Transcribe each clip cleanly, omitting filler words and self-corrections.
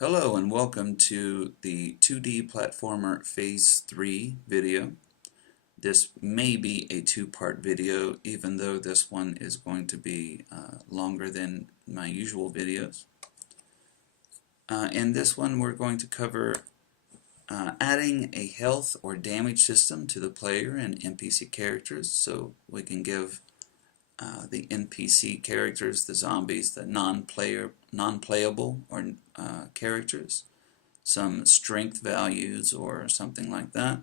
Hello and welcome to the 2D Platformer Phase 3 video. This may be a two-part video, even though this one is going to be longer than my usual videos. In this one we're going to cover adding a health or damage system to the player and NPC characters, so we can give the NPC characters, the zombies, the non-playable or characters, some strength values or something like that.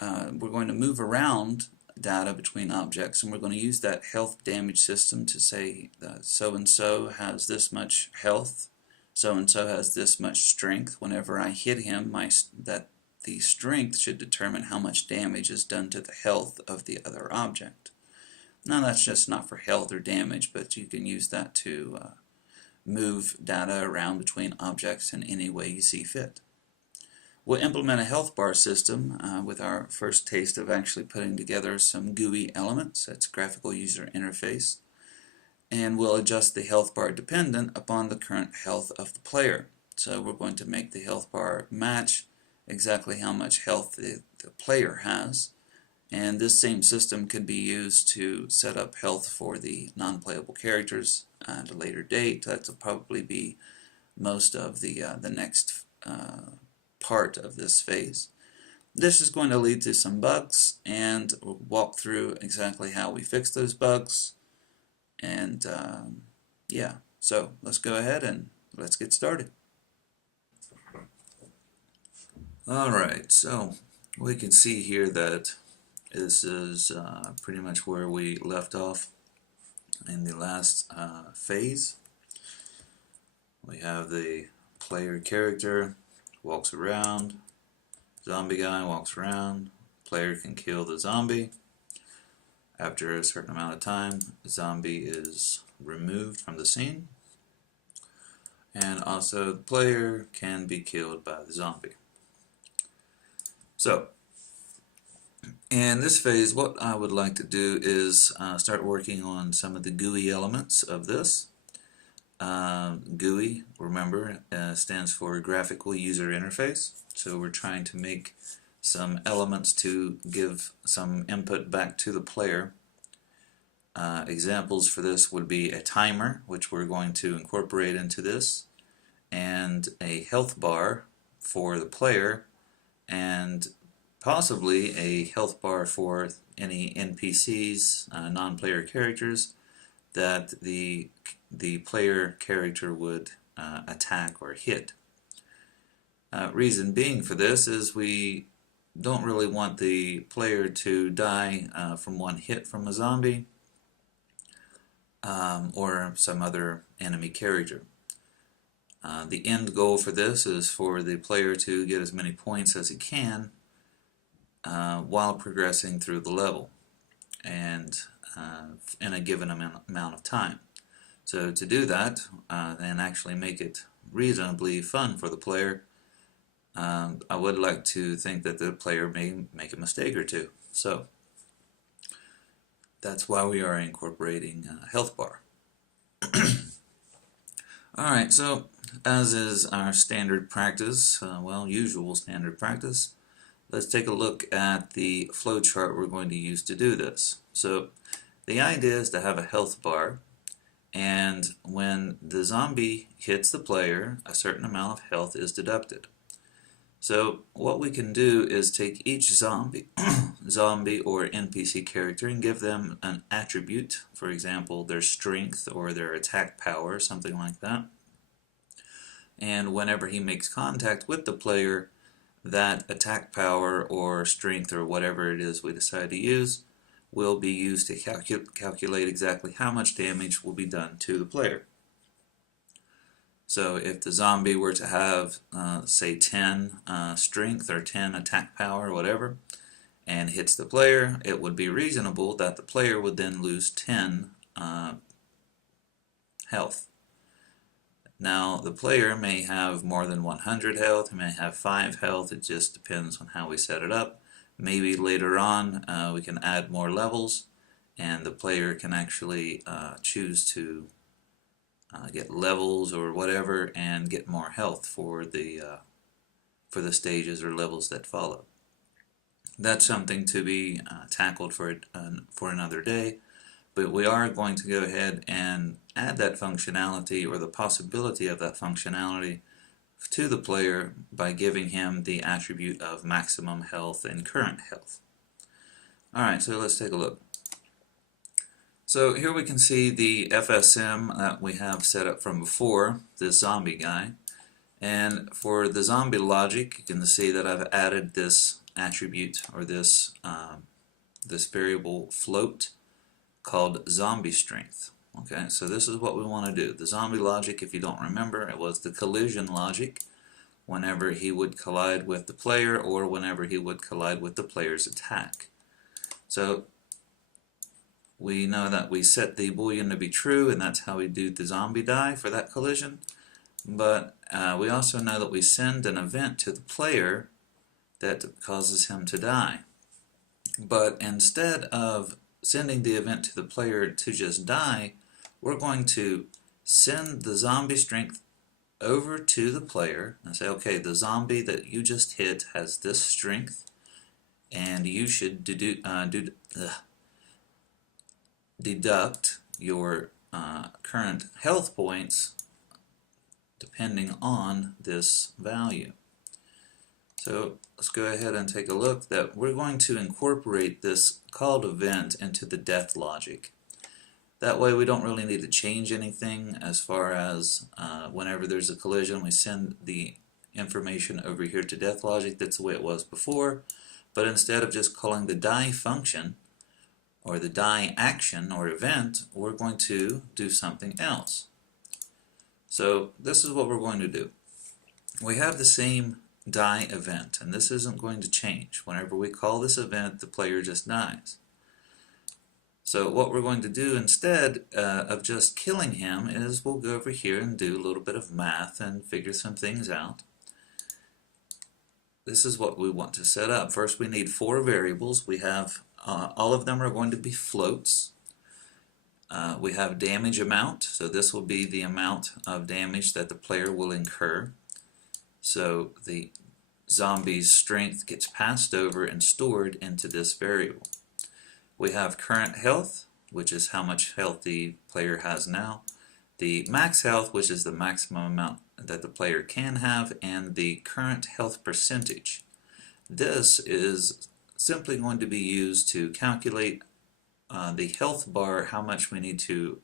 We're going to move around data between objects, and we're going to use that health damage system to say that so-and-so has this much health, so-and-so has this much strength. Whenever I hit him, that the strength should determine how much damage is done to the health of the other object. Now that's just not for health or damage, but you can use that to move data around between objects in any way you see fit. We'll implement a health bar system with our first taste of actually putting together some GUI elements, that's graphical user interface, and we'll adjust the health bar dependent upon the current health of the player. So we're going to make the health bar match exactly how much health the player has. And this same system could be used to set up health for the non-playable characters at a later date. That'll probably be most of the next part of this phase. This is going to lead to some bugs, and we'll walk through exactly how we fix those bugs. And yeah, so let's go ahead and let's get started. Alright, so we can see here that this is pretty much where we left off in the last phase. We have the player character walks around, zombie guy walks around, player can kill the zombie. After a certain amount of time, the zombie is removed from the scene, and also the player can be killed by the zombie. So in this phase, what I would like to do is start working on some of the GUI elements of this. GUI, remember, stands for Graphical User Interface. So we're trying to make some elements to give some input back to the player. Examples for this would be a timer, which we're going to incorporate into this, and a health bar for the player, and possibly a health bar for any NPCs, non-player characters, that the player character would attack or hit. Reason being for this is we don't really want the player to die from one hit from a zombie or some other enemy character. The end goal for this is for the player to get as many points as he can while progressing through the level, and in a given amount of time. So to do that and actually make it reasonably fun for the player, I would like to think that the player may make a mistake or two. So that's why we are incorporating a health bar. Alright, so as is our standard practice, usual standard practice, let's take a look at the flowchart we're going to use to do this. So the idea is to have a health bar, and when the zombie hits the player, a certain amount of health is deducted. So what we can do is take each zombie or NPC character and give them an attribute, for example their strength or their attack power, something like that. And whenever he makes contact with the player, that attack power or strength or whatever it is we decide to use will be used to calculate exactly how much damage will be done to the player. So if the zombie were to have, say, 10 strength or 10 attack power or whatever, and hits the player, it would be reasonable that the player would then lose 10 health. Now, the player may have more than 100 health, he may have 5 health, it just depends on how we set it up. Maybe later on we can add more levels, and the player can actually choose to get levels or whatever, and get more health for the stages or levels that follow. That's something to be tackled for another day, but we are going to go ahead and add that functionality, or the possibility of that functionality, to the player by giving him the attribute of maximum health and current health. Alright, so let's take a look. So here we can see the FSM that we have set up from before, this zombie guy. And for the zombie logic, you can see that I've added this attribute, or this variable float called zombie strength. Okay, so this is what we want to do. The zombie logic, if you don't remember, it was the collision logic whenever he would collide with the player, or whenever he would collide with the player's attack. So we know that we set the boolean to be true, and that's how we do the zombie die for that collision. But we also know that we send an event to the player that causes him to die. But instead of sending the event to the player to just die, we're going to send the zombie strength over to the player and say, okay, the zombie that you just hit has this strength, and you should deduct your current health points depending on this value. So let's go ahead and take a look that we're going to incorporate this called event into the death logic. That way we don't really need to change anything as far as whenever there's a collision, we send the information over here to death logic. That's the way it was before. But instead of just calling the die function, or the die action or event, we're going to do something else. So this is what we're going to do. We have the same die event, and this isn't going to change. Whenever we call this event, the player just dies. So what we're going to do instead of just killing him is we'll go over here and do a little bit of math and figure some things out. This is what we want to set up. First, we need 4 variables. We have all of them are going to be floats. We have damage amount, so this will be the amount of damage that the player will incur. So the zombie's strength gets passed over and stored into this variable. We have current health, which is how much health the player has now. The max health, which is the maximum amount that the player can have, and the current health percentage. This is simply going to be used to calculate the health bar, how much we need to,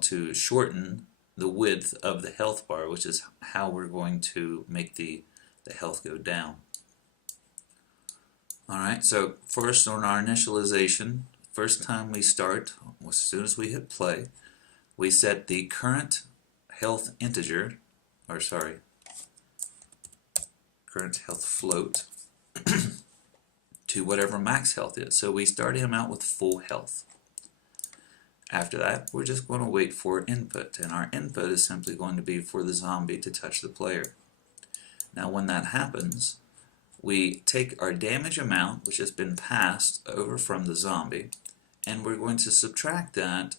to shorten the width of the health bar, which is how we're going to make the health go down. Alright, so first on our initialization, first time we start, as soon as we hit play, we set the current health integer, current health float to whatever max health is. So we start him out with full health. After that, we're just going to wait for input, and our input is simply going to be for the zombie to touch the player. Now when that happens, we take our damage amount, which has been passed over from the zombie, and we're going to subtract that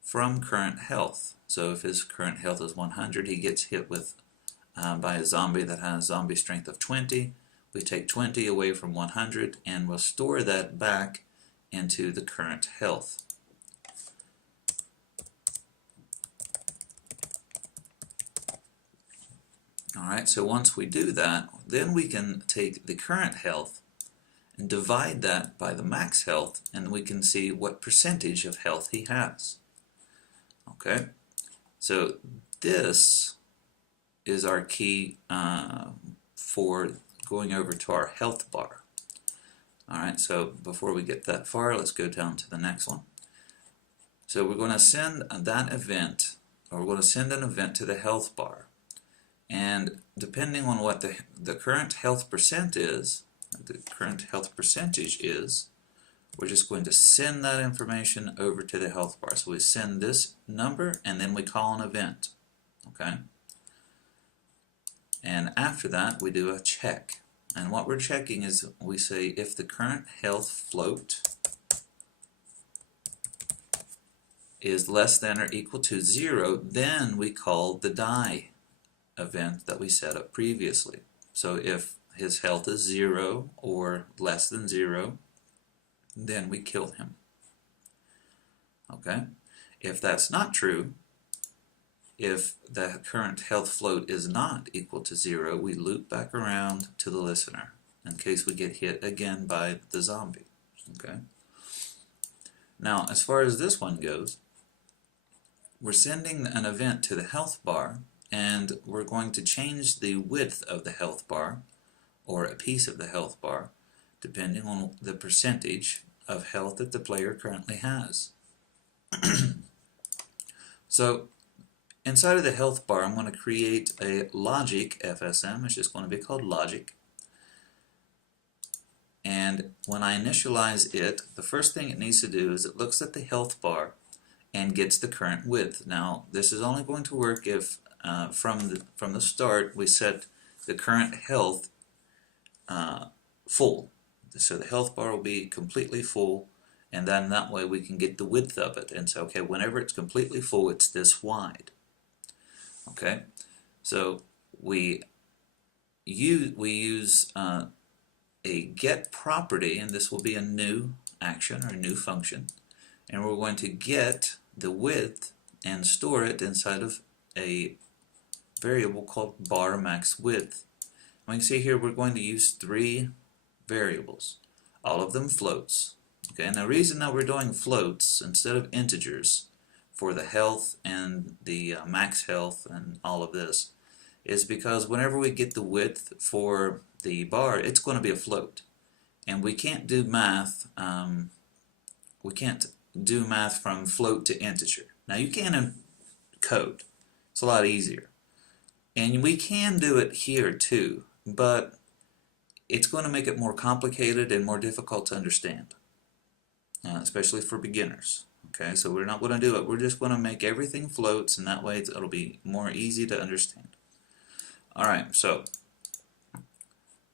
from current health. So if his current health is 100, he gets hit with by a zombie that has zombie strength of 20. We take 20 away from 100, and we'll store that back into the current health. Alright, so once we do that, then we can take the current health and divide that by the max health, and we can see what percentage of health he has. Okay, so this is our key for going over to our health bar. Alright, so before we get that far, let's go down to the next one. So we're going to send that event, or we're going to send an event to the health bar. And depending on what the current health percentage is, we're just going to send that information over to the health bar. So we send this number, and then we call an event. Okay? And after that, we do a check. And what we're checking is, we say if the current health float is less than or equal to 0, then we call the die event that we set up previously. So if his health is 0 or less than 0, then we kill him. Okay? If that's not true, if the current health float is not equal to 0, we loop back around to the listener in case we get hit again by the zombie. Okay? Now, as far as this one goes, we're sending an event to the health bar, and we're going to change the width of the health bar, or a piece of the health bar, depending on the percentage of health that the player currently has. So, inside of the health bar, I'm going to create a logic FSM. It's just going to be called logic. And when I initialize it, the first thing it needs to do is it looks at the health bar and gets the current width. Now, this is only going to work if from the start we set the current health full. So the health bar will be completely full, and then that way we can get the width of it. And so, okay, whenever it's completely full, it's this wide. Okay, so we use a get property, and this will be a new action or a new function, and we're going to get the width and store it inside of a variable called bar max width. We can see here we're going to use 3 variables, all of them floats. Okay, and the reason that we're doing floats instead of integers for the health and the max health and all of this is because whenever we get the width for the bar, it's going to be a float, and we can't do math. We can't do math from float to integer. Now you can in code; it's a lot easier, and we can do it here too, but it's going to make it more complicated and more difficult to understand, especially for beginners. Okay, so we're not going to do it. We're just going to make everything floats, and that way it'll be more easy to understand. All right, so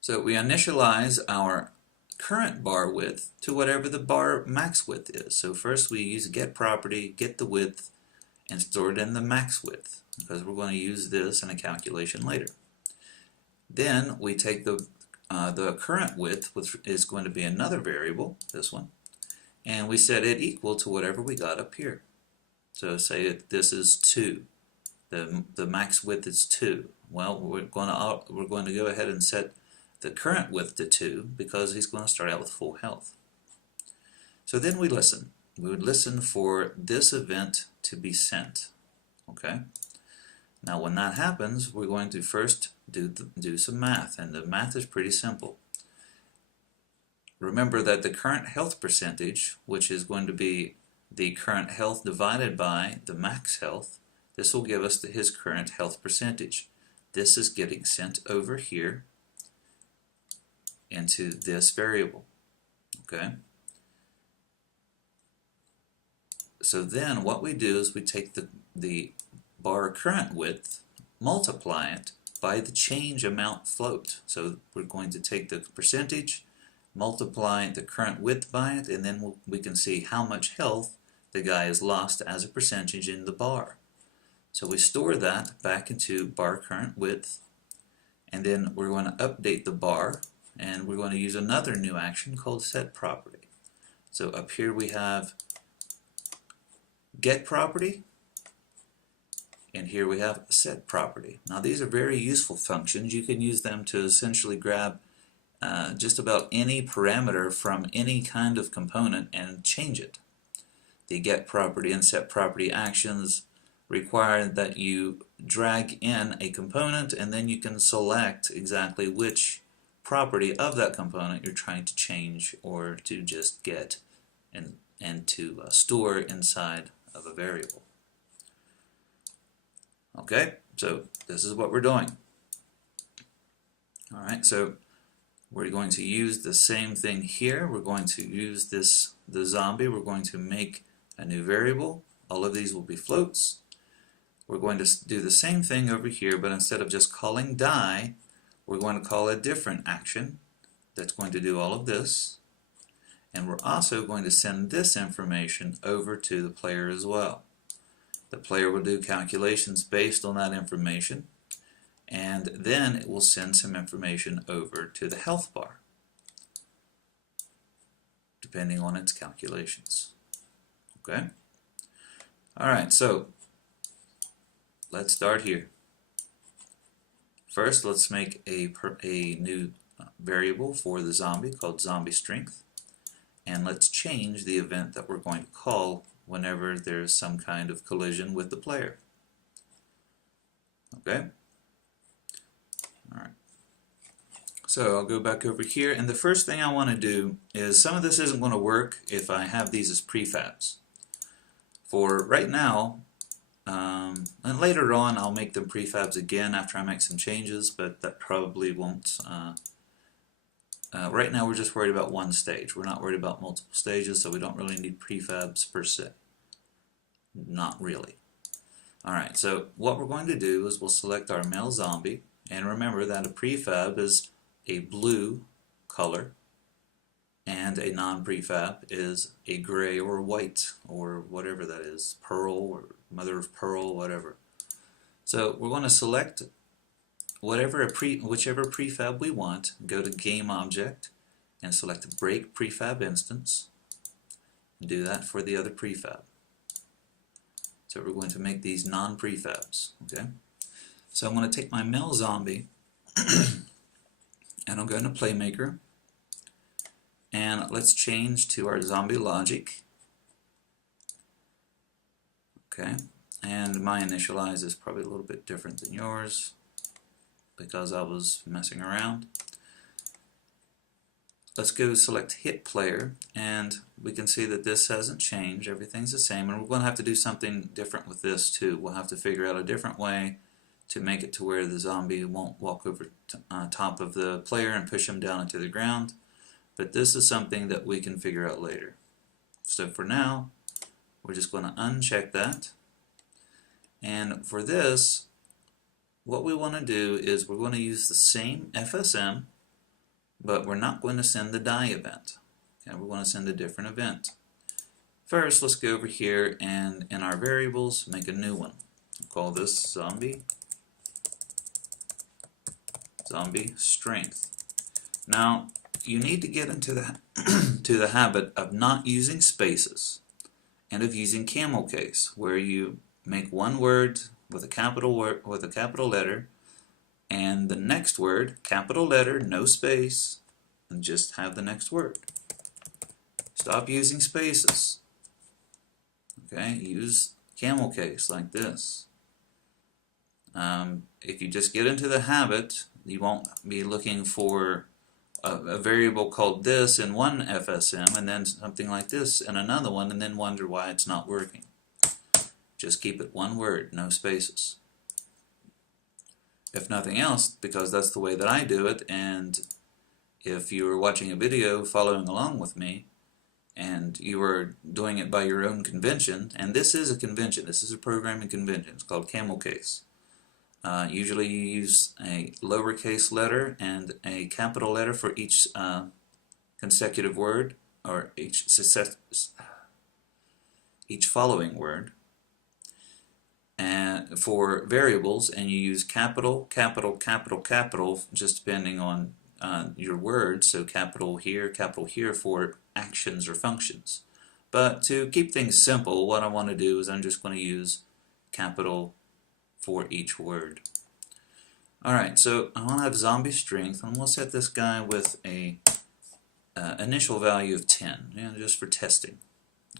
we initialize our current bar width to whatever the bar max width is. So first we use get property, get the width, and store it in the max width, because we're going to use this in a calculation later. Then we take the current width, which is going to be another variable, this one, and we set it equal to whatever we got up here. So say that this is 2. The max width is 2. Well, we're going to go ahead and set the current width to 2 because he's going to start out with full health. So then we listen. We would listen for this event to be sent. Okay. Now when that happens, we're going to first do some math, and the math is pretty simple. Remember that the current health percentage, which is going to be the current health divided by the max health, this will give us his current health percentage. This is getting sent over here into this variable. Okay? So then what we do is we take the bar current width, multiply it by the change amount float. So we're going to take the percentage, multiply the current width by it, and then we can see how much health the guy has lost as a percentage in the bar. So we store that back into bar current width, and then we're going to update the bar, and we're going to use another new action called set property. So up here we have get property, and here we have set property. Now these are very useful functions. You can use them to essentially grab just about any parameter from any kind of component and change it. The get property and set property actions require that you drag in a component, and then you can select exactly which property of that component you're trying to change or to just get and to store inside of a variable. Okay, so this is what we're doing. Alright, so we're going to use the same thing here. We're going to use the zombie. We're going to make a new variable. All of these will be floats. We're going to do the same thing over here, but instead of just calling die, we're going to call a different action that's going to do all of this. And we're also going to send this information over to the player as well. The player will do calculations based on that information, and then it will send some information over to the health bar, depending on its calculations. Okay? Alright, so let's start here. First, let's make a new variable for the zombie called zombie strength, and let's change the event that we're going to call whenever there's some kind of collision with the player. Okay? Alright. So I'll go back over here, and the first thing I want to do is, some of this isn't going to work if I have these as prefabs. For right now, and later on I'll make them prefabs again after I make some changes, but that probably won't. Right now we're just worried about one stage. We're not worried about multiple stages, so we don't really need prefabs per se. Not really. Alright, so what we're going to do is we'll select our male zombie, and remember that a prefab is a blue color, and a non-prefab is a gray or white, or whatever that is, pearl or mother of pearl, whatever. So we're going to select whichever prefab we want, go to Game Object, and select Break Prefab Instance, and do that for the other prefab. So we're going to make these non-prefabs. Okay? So I'm going to take my male zombie, and I'll go into Playmaker, and let's change to our zombie logic. Okay, and my initialize is probably a little bit different than yours because I was messing around. Let's go select Hit Player, and we can see that this hasn't changed. Everything's the same, and we're going to have to do something different with this too. We'll have to figure out a different way to make it to where the zombie won't walk over top of the player and push him down into the ground. But this is something that we can figure out later. So for now, we're just going to uncheck that. And for this, what we want to do is we're going to use the same FSM, but we're not going to send the die event. Okay, we're going to send a different event. First, let's go over here and in our variables, make a new one. We'll call this zombie strength. Now, you need to get into the to the habit of not using spaces and of using camel case, where you make one word with a capital letter, and the next word, capital letter, no space, and just have the next word. Stop using spaces. Okay, use camel case like this. If you just get into the habit, you won't be looking for a variable called this in one FSM and then something like this in another one and then wonder why it's not working. Just keep it one word, no spaces. If nothing else, because that's the way that I do it, and if you were watching a video following along with me and you were doing it by your own convention, and this is a convention, this is a programming convention, it's called camel case. Usually you use a lowercase letter and a capital letter for each consecutive word, or each following word, and for variables, and you use capital, capital, capital, capital, just depending on your words, so capital here for actions or functions. But to keep things simple, what I want to do is I'm just going to use capital for each word. Alright, so I want to have zombie strength, and we'll set this guy with a initial value of 10, just for testing.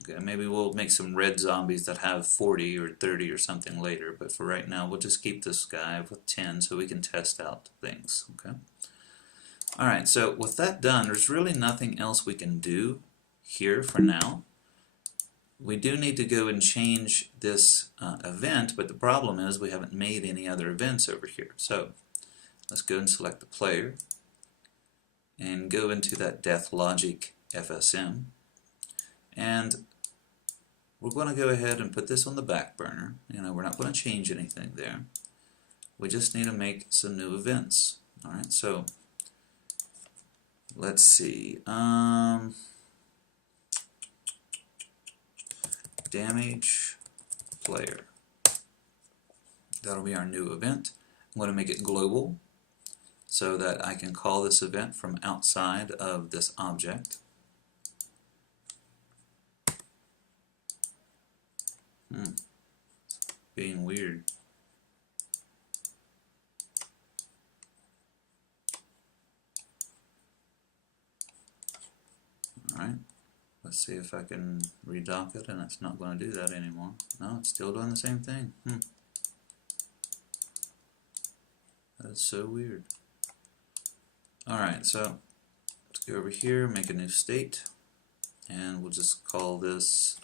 Okay, maybe we'll make some red zombies that have 40 or 30 or something later, but for right now we'll just keep this guy with 10 so we can test out things. Okay. Alright, so with that done, there's really nothing else we can do here for now. We do need to go and change this event, but the problem is we haven't made any other events over here. So let's go and select the player and go into that death logic FSM, and we're going to go ahead and put this on the back burner. We're not going to change anything there. We just need to make some new events. Alright, so let's see. damage player. That'll be our new event. I'm going to make it global so that I can call this event from outside of this object. Being weird. Alright, let's see if I can redock it, and it's not going to do that anymore. No, it's still doing the same thing. That is so weird. Alright, so let's go over here, make a new state, and we'll just call this,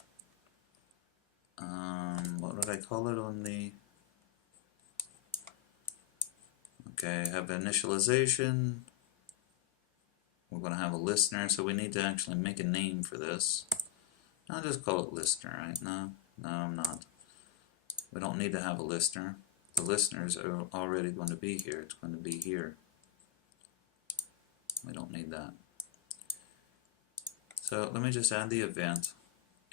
what did I call it on the, okay, have initialization. We're going to have a listener, so we need to actually make a name for this. I'll just call it listener, right? No, I'm not. We don't need to have a listener. The listeners are already going to be here. It's going to be here. We don't need that. So let me just add the event,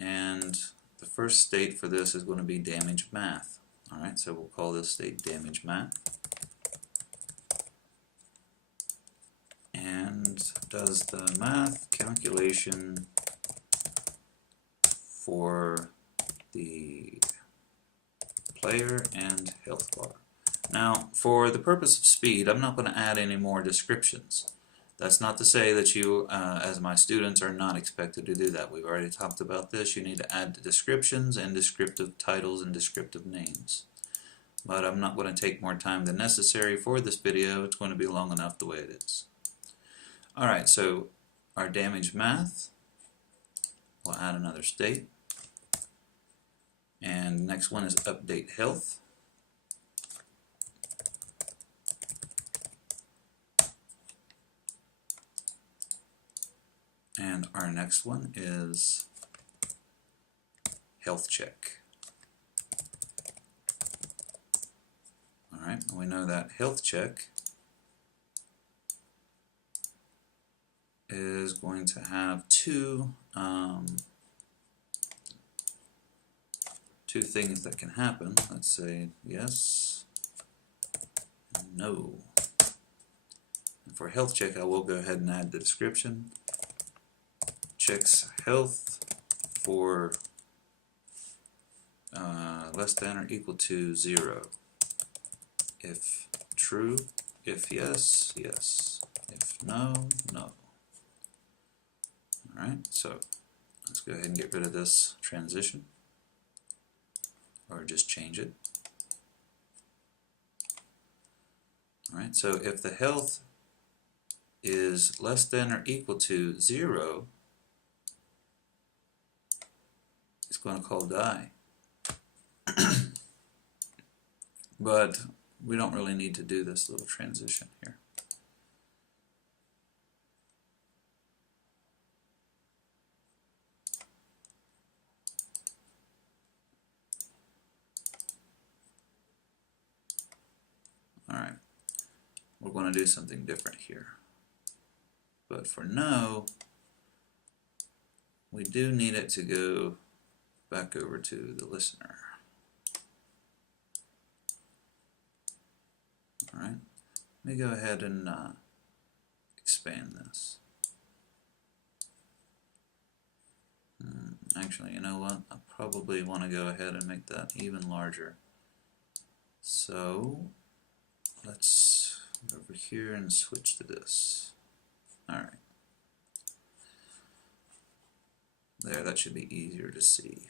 and the first state for this is going to be damage math. Alright, so we'll call this state damage math. And does the math calculation for the player and health bar. Now, for the purpose of speed, I'm not going to add any more descriptions. That's not to say that you, as my students, are not expected to do that. We've already talked about this. You need to add the descriptions and descriptive titles and descriptive names. But I'm not going to take more time than necessary for this video. It's going to be long enough the way it is. Alright, so our damage math, we'll add another state. And next one is update health. And our next one is health check. Alright, we know that health check is going to have two things that can happen. Let's say yes and no. And for health check, I will go ahead and add the description. Checks health for less than or equal to 0. If true, if yes, yes. If no, no. Alright, so let's go ahead and get rid of this transition, or just change it. Alright, so if the health is less than or equal to 0, it's going to call die. But we don't really need to do this little transition here. Alright, we're going to do something different here. But for no, we do need it to go back over to the listener. Alright, let me go ahead and expand this. Actually, you know what? I probably want to go ahead and make that even larger. So let's go over here and switch to this. Alright. There, that should be easier to see.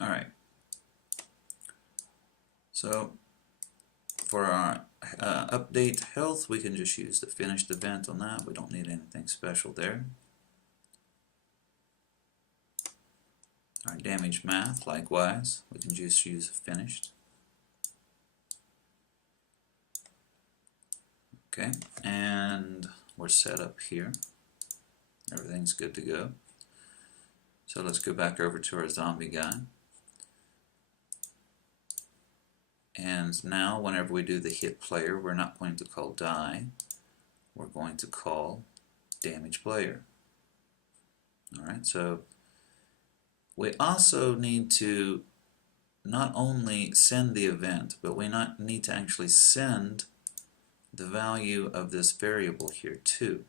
Alright. So for our update health, we can just use the finished event on that. We don't need anything special there. Our damage math, likewise, we can just use finished. Okay, and we're set up here. Everything's good to go. So let's go back over to our zombie guy. And now whenever we do the hit player, we're not going to call die, we're going to call damage player. Alright, so we also need to not only send the event, but we need to actually send the value of this variable here too.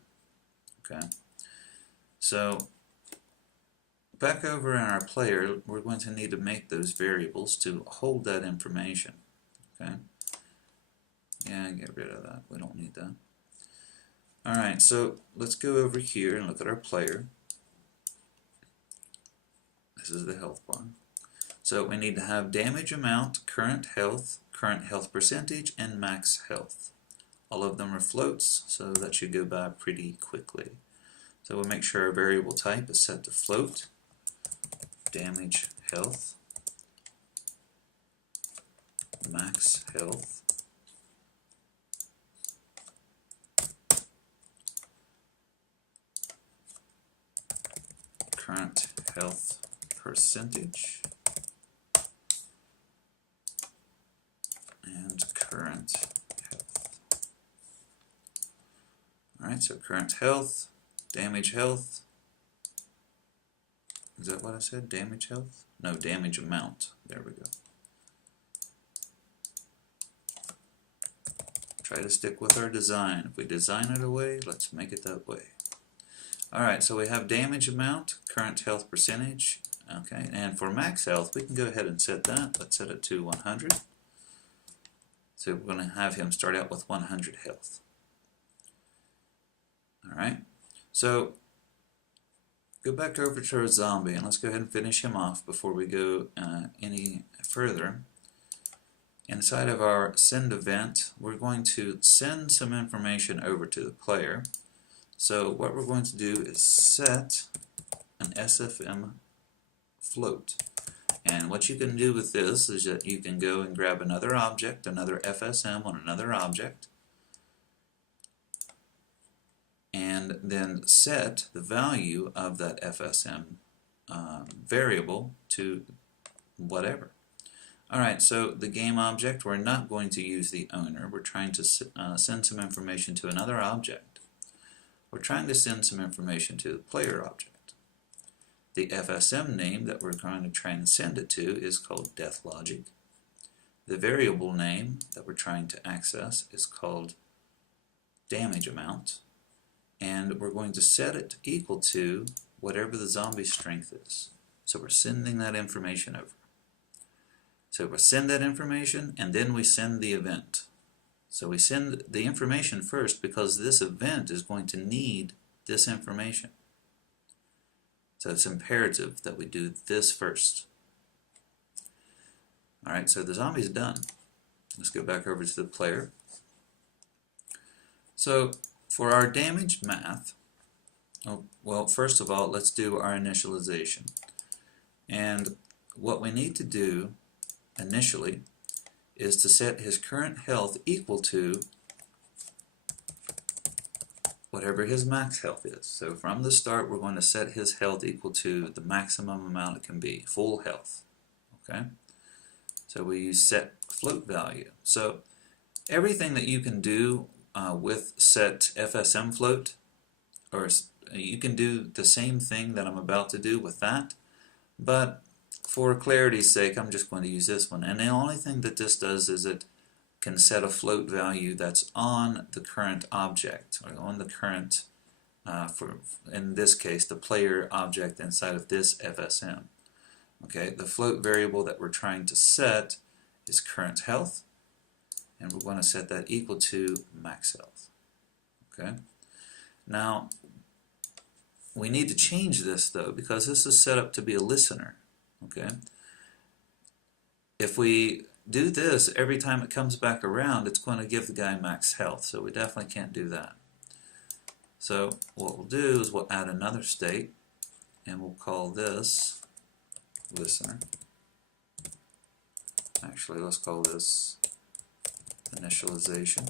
Okay, so back over in our player, we're going to need to make those variables to hold that information. Okay, yeah, get rid of that. We don't need that. Alright, so let's go over here and look at our player. This is the health bar. So we need to have damage amount, current health percentage, and max health. All of them are floats, so that should go by pretty quickly. So we'll make sure our variable type is set to float, damage health, max health, current health percentage, and current health. Alright, so current health, damage health. Is that what I said? Damage health? No, damage amount. There we go. Try to stick with our design. If we design it away, let's make it that way. Alright, so we have damage amount, current health percentage. Okay, and for max health, we can go ahead and set that. Let's set it to 100. So we're going to have him start out with 100 health. Alright, so go back over to our zombie and let's go ahead and finish him off before we go any further. Inside of our send event, we're going to send some information over to the player. So what we're going to do is set an SFM float. And what you can do with this is that you can go and grab another object, another FSM on another object, and then set the value of that FSM variable to whatever. Alright, so the game object, we're not going to use the owner. We're trying to send some information to another object. We're trying to send some information to the player object. The FSM name that we're going to try and send it to is called death logic. The variable name that we're trying to access is called damage amount. And we're going to set it equal to whatever the zombie strength is. So we're sending that information over. So we send that information and then we send the event. So we send the information first because this event is going to need this information. So it's imperative that we do this first. Alright, so the zombie's done. Let's go back over to the player. So for our damage math, well, first of all, let's do our initialization. And what we need to do initially is to set his current health equal to whatever his max health is. So from the start, we're going to set his health equal to the maximum amount it can be, full health. Okay? So we use set float value. So everything that you can do with set FSM float, or you can do the same thing that I'm about to do with that, but for clarity's sake, I'm just going to use this one. And the only thing that this does is it can set a float value that's on the current object, or on the current, in this case, the player object inside of this FSM. Okay, the float variable that we're trying to set is current health, and we're going to set that equal to max health. Okay, now we need to change this though, because this is set up to be a listener. Okay, if we do this every time it comes back around, it's going to give the guy max health, so we definitely can't do that. So what we'll do is we'll add another state, and we'll call this listener. Actually, let's call this initialization.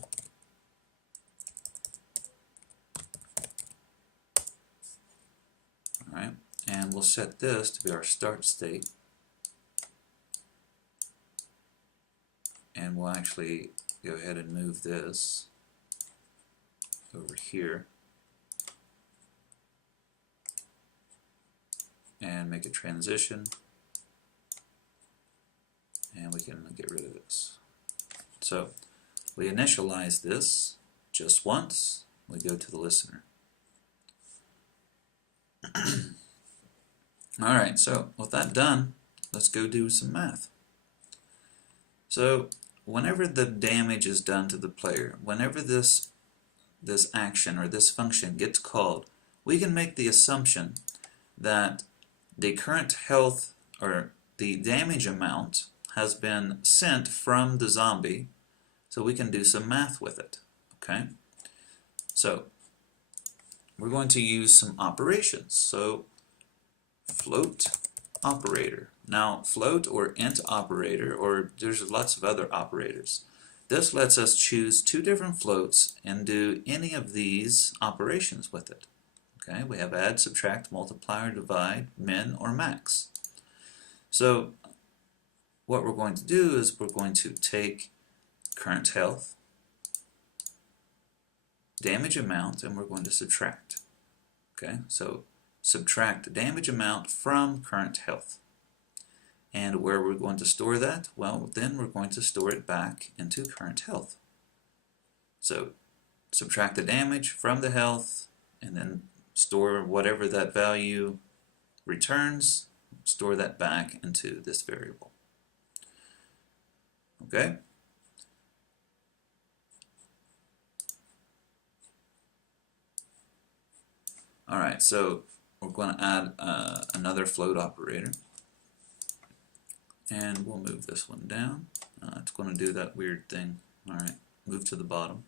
Alright, and we'll set this to be our start state. And we'll actually go ahead and move this over here. and make a transition, and we can get rid of this. So we initialize this just once, we go to the listener. Alright, so with that done, let's go do some math. So whenever the damage is done to the player, whenever this action or this function gets called, we can make the assumption that the current health or the damage amount has been sent from the zombie, so we can do some math with it. Okay? So we're going to use some operations. So float operator. Now float or int operator, or there's lots of other operators. This lets us choose two different floats and do any of these operations with it. Okay, we have add, subtract, multiply, or divide, min, or max. So what we're going to do is we're going to take current health, damage amount, and we're going to subtract. Okay, so subtract damage amount from current health. And where we're going to store that? Well, then we're going to store it back into current health. So subtract the damage from the health, and then store whatever that value returns, store that back into this variable. Okay? Alright, so we're going to add another float operator, and we'll move this one down. It's going to do that weird thing. Alright, move to the bottom.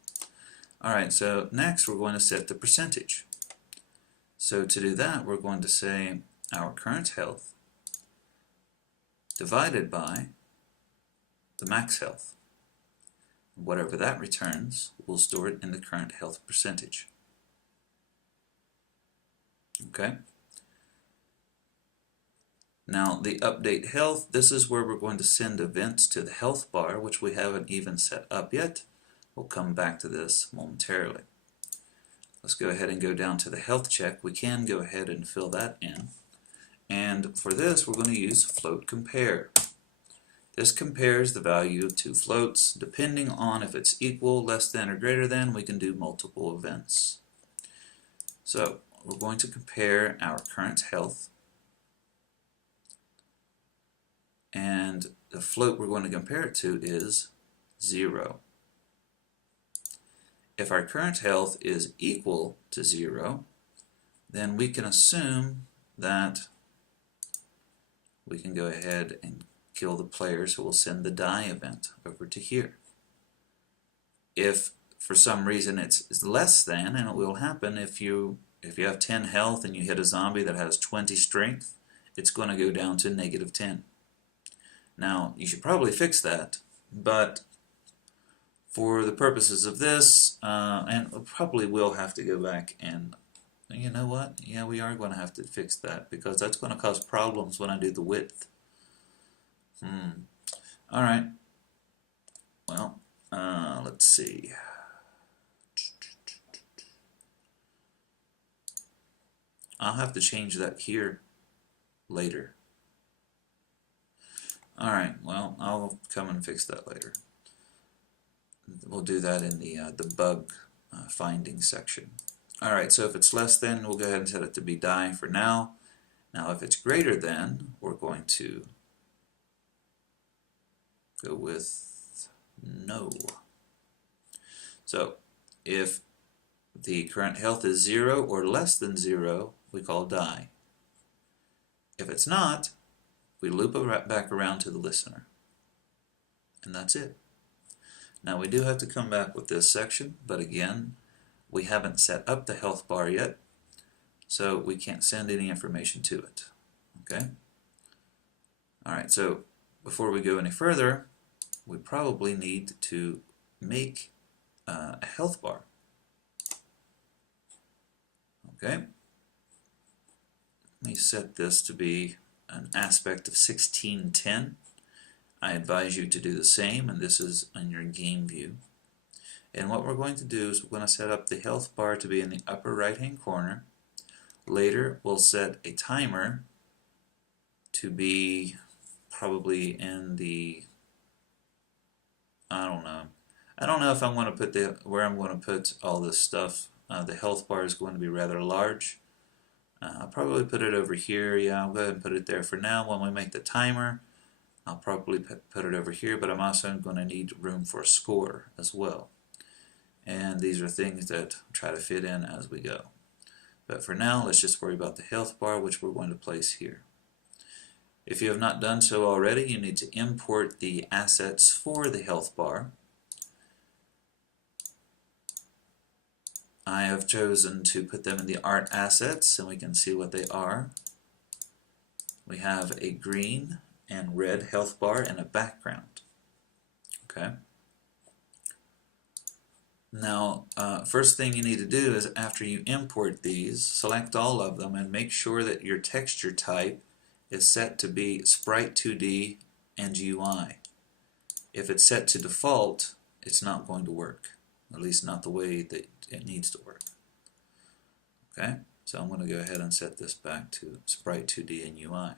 Alright, so next we're going to set the percentage. So to do that, we're going to say our current health divided by the max health. Whatever that returns, we'll store it in the current health percentage. Okay? Now the update health, this is where we're going to send events to the health bar, which we haven't even set up yet. We'll come back to this momentarily. Let's go ahead and go down to the health check. We can go ahead and fill that in. And for this, we're going to use float compare. This compares the value of two floats. Depending on if it's equal, less than, or greater than, we can do multiple events. So we're going to compare our current health, and the float we're going to compare it to is 0. If our current health is equal to 0, then we can assume that we can go ahead and kill the player, so we'll send the die event over to here. If for some reason it's less than, and it will happen if you have 10 health and you hit a zombie that has 20 strength, it's going to go down to -10. Now, you should probably fix that, but for the purposes of this, and we probably will have to go back and, you know what? Yeah, we are going to have to fix that, because that's going to cause problems when I do the width. Alright. Well, let's see. I'll have to change that here later. Alright, well, I'll come and fix that later. We'll do that in the bug finding section. Alright, so if it's less than, we'll go ahead and set it to be die for now. Now if it's greater than, we're going to go with no. So if the current health is 0 or less than 0, we call die. If it's not, we loop it back around to the listener. And that's it. Now we do have to come back with this section, but again, we haven't set up the health bar yet, so we can't send any information to it. Okay? Alright, so before we go any further, we probably need to make a health bar. Okay? Let me set this to be an aspect of 1610. I advise you to do the same, and this is on your game view. And what we're going to do is we're going to set up the health bar to be in the upper right hand corner. Later we'll set a timer to be probably in the, I don't know. I don't know if I want to put where I'm going to put all this stuff. The health bar is going to be rather large. I'll probably put it over here. Yeah, I'll go ahead and put it there for now. When we make the timer, I'll probably put it over here, but I'm also going to need room for a score as well. And these are things that I'll try to fit in as we go. But for now, let's just worry about the health bar, which we're going to place here. If you have not done so already, you need to import the assets for the health bar. I have chosen to put them in the art assets, and we can see what they are. We have a green and red health bar and a background. Okay. Now, first thing you need to do is after you import these, select all of them and make sure that your texture type is set to be Sprite 2D and UI. If it's set to default, it's not going to work, at least not the way that it needs to work. Okay, so I'm going to go ahead and set this back to Sprite 2D and UI.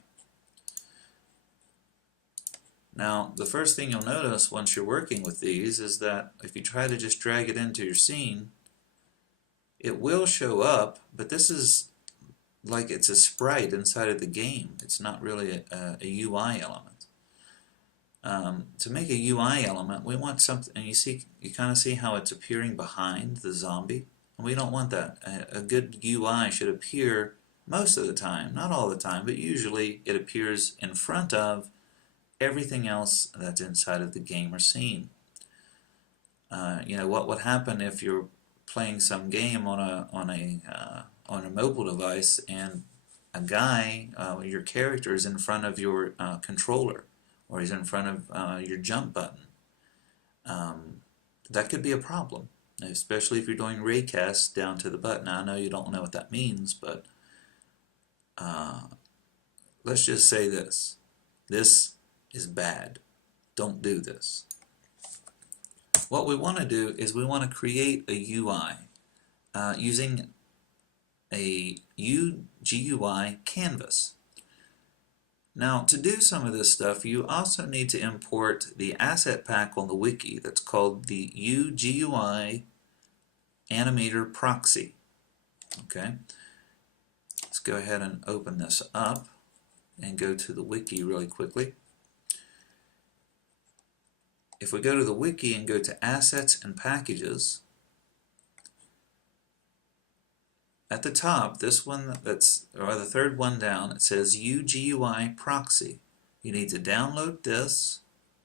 Now, the first thing you'll notice once you're working with these is that if you try to just drag it into your scene, it will show up, but this is like it's a sprite inside of the game. It's not really a UI element. To make a UI element, we want something, and you kind of see how it's appearing behind the zombie, and we don't want that. A good UI should appear most of the time, not all the time, but usually it appears in front of everything else that's inside of the game or scene. You know, what would happen if you're playing some game on a mobile device and a guy, your character is in front of your controller, or he's in front of your jump button? That could be a problem, especially if you're doing raycast down to the button. Now, I know you don't know what that means, but let's just say this. This is bad. Don't do this. What we want to do is we want to create a UI using a GUI canvas. Now, to do some of this stuff, you also need to import the asset pack on the wiki that's called the UGUI Animator Proxy. Okay, let's go ahead and open this up and go to the wiki really quickly. If we go to the wiki and go to Assets and Packages, at the top, this one or the third one down, it says UGUI Proxy. You need to download this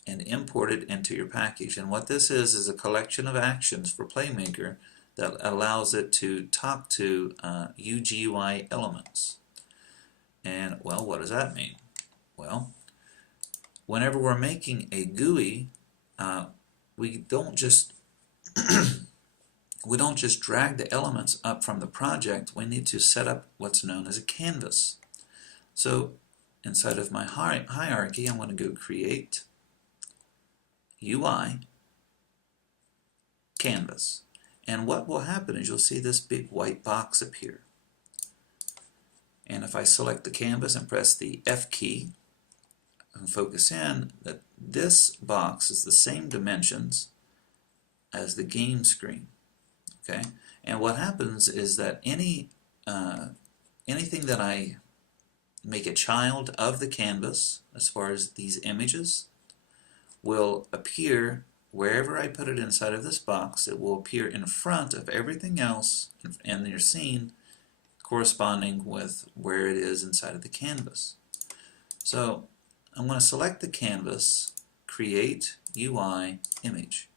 and import it into your package. And what this is a collection of actions for Playmaker that allows it to talk to UGUI elements. And, well, what does that mean? Well, whenever we're making a GUI, we don't just drag the elements up from the project. We need to set up what's known as a canvas. So inside of my hierarchy, I'm going to go Create UI Canvas. And what will happen is you'll see this big white box appear. And if I select the canvas and press the F key and focus in, that this box is the same dimensions as the game screen. Okay, and what happens is that anything that I make a child of the canvas, as far as these images, will appear wherever I put it inside of this box. It will appear in front of everything else in your scene, corresponding with where it is inside of the canvas. So I'm going to select the canvas, Create UI Image.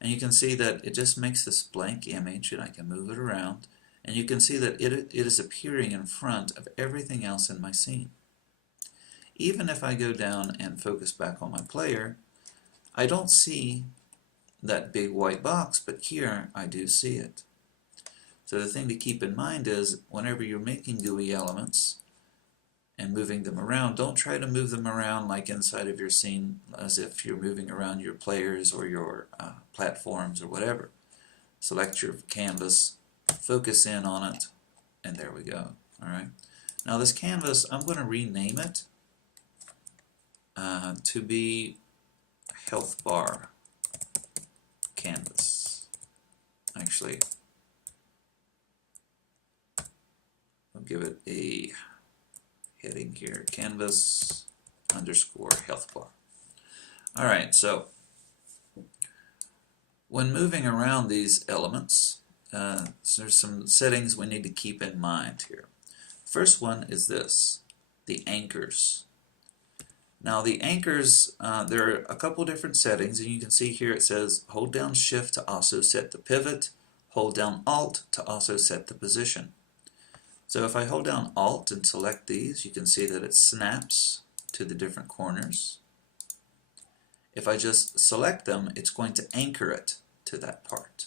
And you can see that it just makes this blank image, and I can move it around. And you can see that it is appearing in front of everything else in my scene. Even if I go down and focus back on my player, I don't see that big white box, but here I do see it. So the thing to keep in mind is whenever you're making GUI elements and moving them around, don't try to move them around like inside of your scene as if you're moving around your players or your platforms or whatever. Select your canvas, focus in on it, and there we go. Alright. Now this canvas, I'm going to rename it. to be health bar canvas. Actually, I'll give it a heading here, canvas underscore health bar. Alright, so when moving around these elements, there's some settings we need to keep in mind here. First one is this, the anchors. Now the anchors, there are a couple different settings, and you can see here it says hold down Shift to also set the pivot, hold down Alt to also set the position. So if I hold down Alt and select these, you can see that it snaps to the different corners. If I just select them, it's going to anchor it to that part.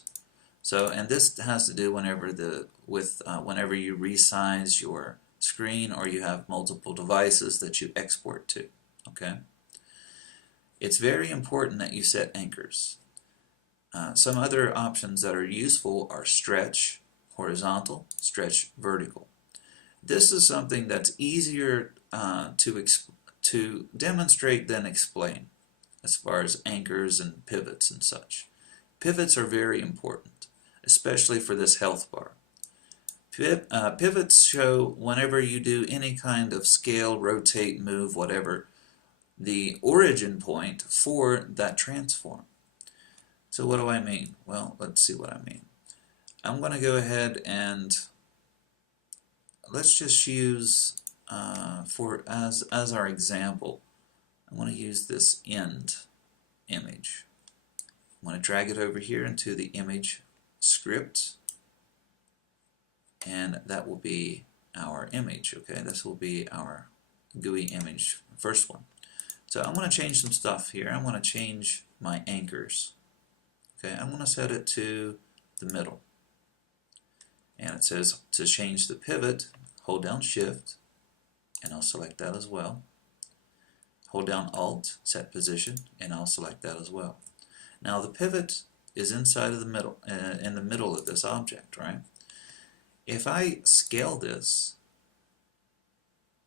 So, and this has to do whenever whenever you resize your screen or you have multiple devices that you export to. Okay. It's very important that you set anchors. Some other options that are useful are stretch horizontal, stretch vertical. This is something that's easier to demonstrate than explain, as far as anchors and pivots and such. Pivots are very important, especially for this health bar. Pivots show whenever you do any kind of scale, rotate, move, whatever, the origin point for that transform. So what do I mean? Well, let's see what I mean. I'm going to go ahead and let's just use as our example, I want to use this end image. I want to drag it over here into the image script, and that will be our image. Okay, this will be our GUI image, first one. So I'm going to change some stuff here. I'm going to change my anchors. Okay, I'm going to set it to the middle. And it says to change the pivot, hold down Shift, and I'll select that as well. Hold down Alt, set position, and I'll select that as well. Now the pivot is inside of the middle, in the middle of this object, right? If I scale this,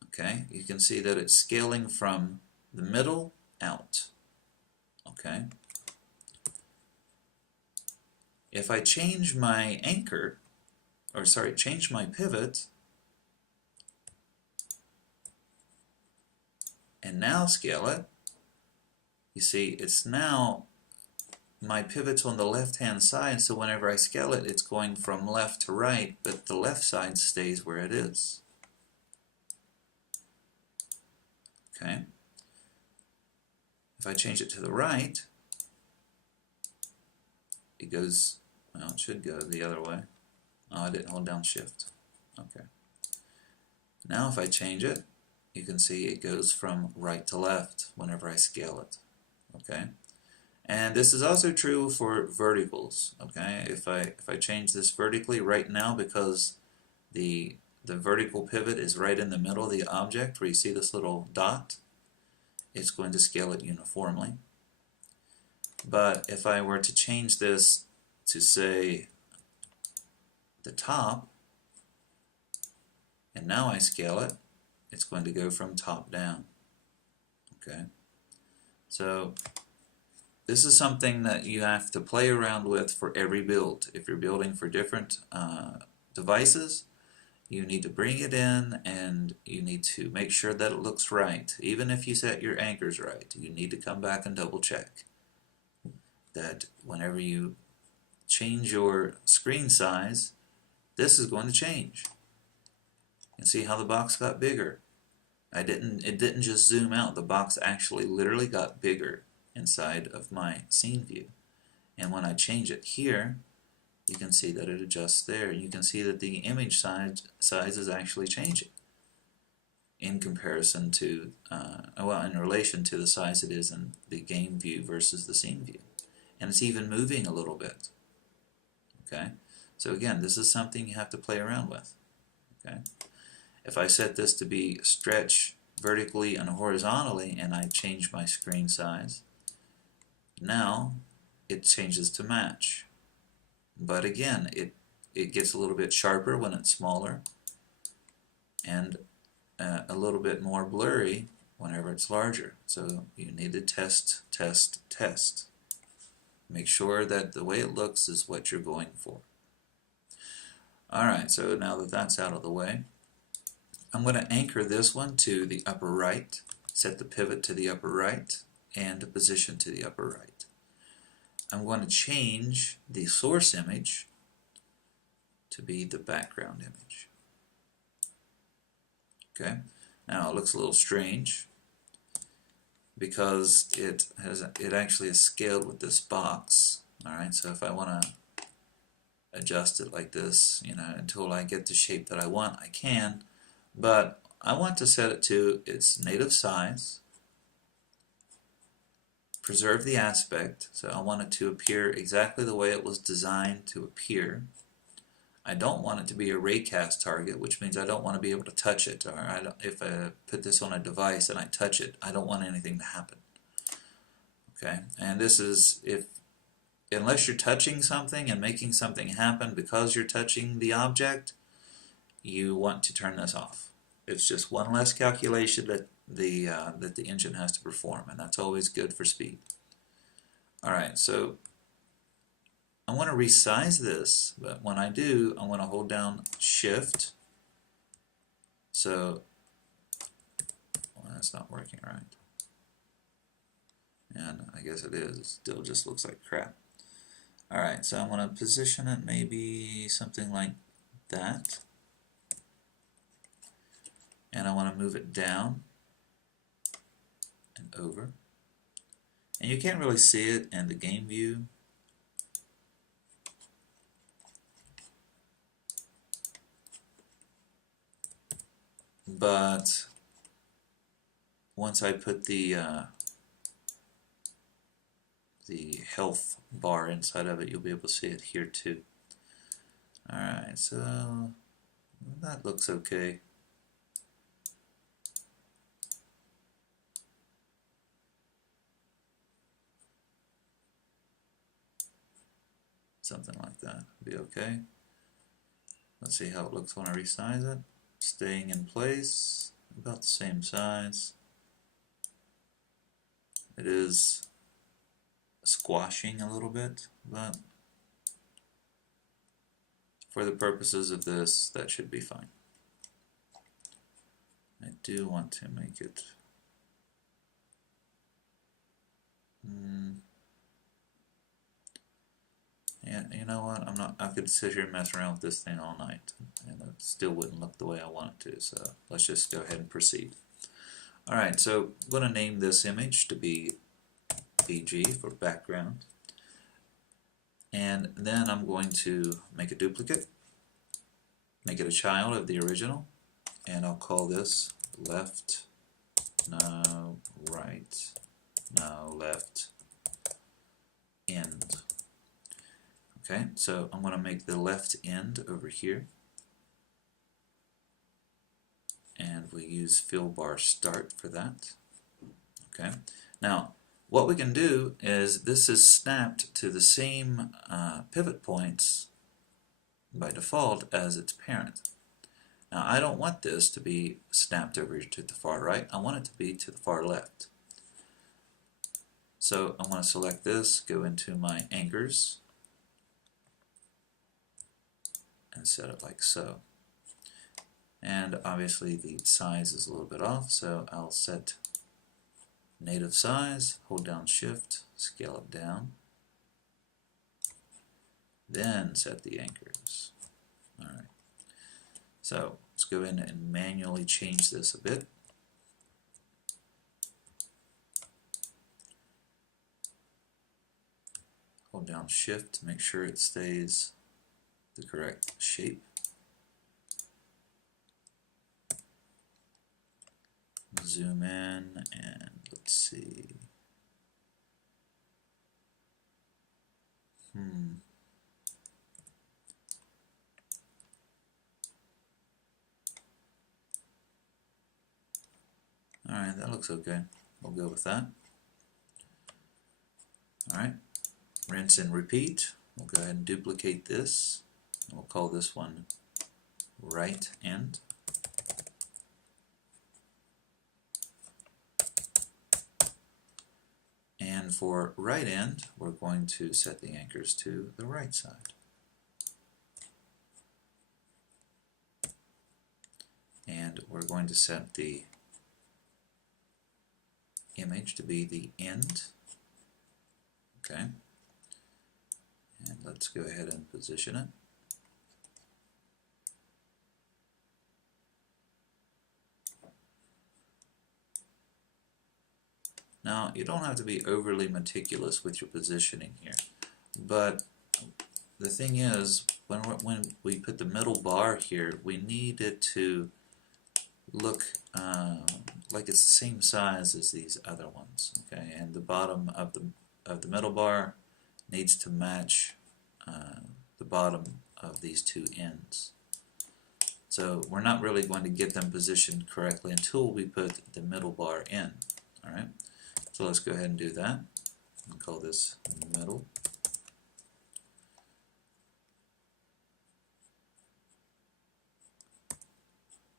okay, you can see that it's scaling from the middle out, okay? If I change my anchor, or sorry, change my pivot, and now scale it, you see it's now, my pivot's on the left hand side, so whenever I scale it, it's going from left to right, but the left side stays where it is. Okay. If I change it to the right, it goes, well, it should go the other way. Oh, I didn't hold down Shift. Okay. Now if I change it, you can see it goes from right to left whenever I scale it. Okay. And this is also true for verticals. Okay. If I change this vertically right now, because the vertical pivot is right in the middle of the object where you see this little dot, it's going to scale it uniformly. But if I were to change this to, say, the top, and now I scale it, it's going to go from top down. Okay, so this is something that you have to play around with for every build. If you're building for different devices, you need to bring it in and you need to make sure that it looks right. Even if you set your anchors right, you need to come back and double check that whenever you change your screen size, this is going to change. And see how the box got bigger. It didn't just zoom out. The box actually literally got bigger inside of my scene view. And when I change it here, you can see that it adjusts there. You can see that the image size is actually changing in comparison to, well, in relation to the size it is in the game view versus the scene view. And it's even moving a little bit. Okay? So again, this is something you have to play around with. Okay? If I set this to be stretch vertically and horizontally and I change my screen size, now it changes to match. But again, it gets a little bit sharper when it's smaller and a little bit more blurry whenever it's larger. So you need to test, test, test. Make sure that the way it looks is what you're going for. Alright, so now that that's out of the way, I'm going to anchor this one to the upper right, set the pivot to the upper right, and the position to the upper right. I'm going to change the source image to be the background image. Okay, now it looks a little strange because it actually is scaled with this box. Alright, so if I want to adjust it like this, until I get the shape that I want, I can, but I want to set it to its native size, preserve the aspect, so I want it to appear exactly the way it was designed to appear. I don't want it to be a raycast target, which means I don't want to be able to touch it, or if I put this on a device and I touch it, I don't want anything to happen. Okay, and this is unless you're touching something and making something happen because you're touching the object, you want to turn this off. It's just one less calculation that the engine has to perform, and that's always good for speed. Alright, so I want to resize this, but when I do, I want to hold down Shift. So, well, that's not working right. And I guess it is. It still just looks like crap. Alright, so I want to position it maybe something like that. And I want to move it down and over. And you can't really see it in the game view. But once I put the health bar inside of it, you'll be able to see it here too. Alright, so that looks okay. Something like that would be okay. Let's see how it looks when I resize it. Staying in place, about the same size. It is squashing a little bit, but for the purposes of this, that should be fine. I do want to make it yeah, you know what? I could sit here and mess around with this thing all night, and it still wouldn't look the way I want it to. So let's just go ahead and proceed. All right, so I'm going to name this image to be BG for background, and then I'm going to make a duplicate, make it a child of the original, and I'll call this left, now right, now left, end. Okay, so I'm going to make the left end over here, and we use fill bar start for that. Okay, now what we can do is this is snapped to the same pivot points by default as its parent. Now I don't want this to be snapped over to the far right, I want it to be to the far left. So I'm going to select this, go into my anchors, and set it like so. And obviously the size is a little bit off, so I'll set native size, hold down Shift, scale it down, then set the anchors. Alright, so let's go in and manually change this a bit. Hold down Shift to make sure it stays the correct shape. Zoom in and let's see. Alright, that looks okay. We'll go with that. Alright, rinse and repeat. We'll go ahead and duplicate this. We'll call this one right end. And for right end, we're going to set the anchors to the right side. And we're going to set the image to be the end. Okay. And let's go ahead and position it. Now, you don't have to be overly meticulous with your positioning here, but the thing is, when we put the middle bar here, we need it to look like it's the same size as these other ones. Okay, and the bottom of the middle bar needs to match the bottom of these two ends. So we're not really going to get them positioned correctly until we put the middle bar in. All right. So let's go ahead and do that. I'll call this middle.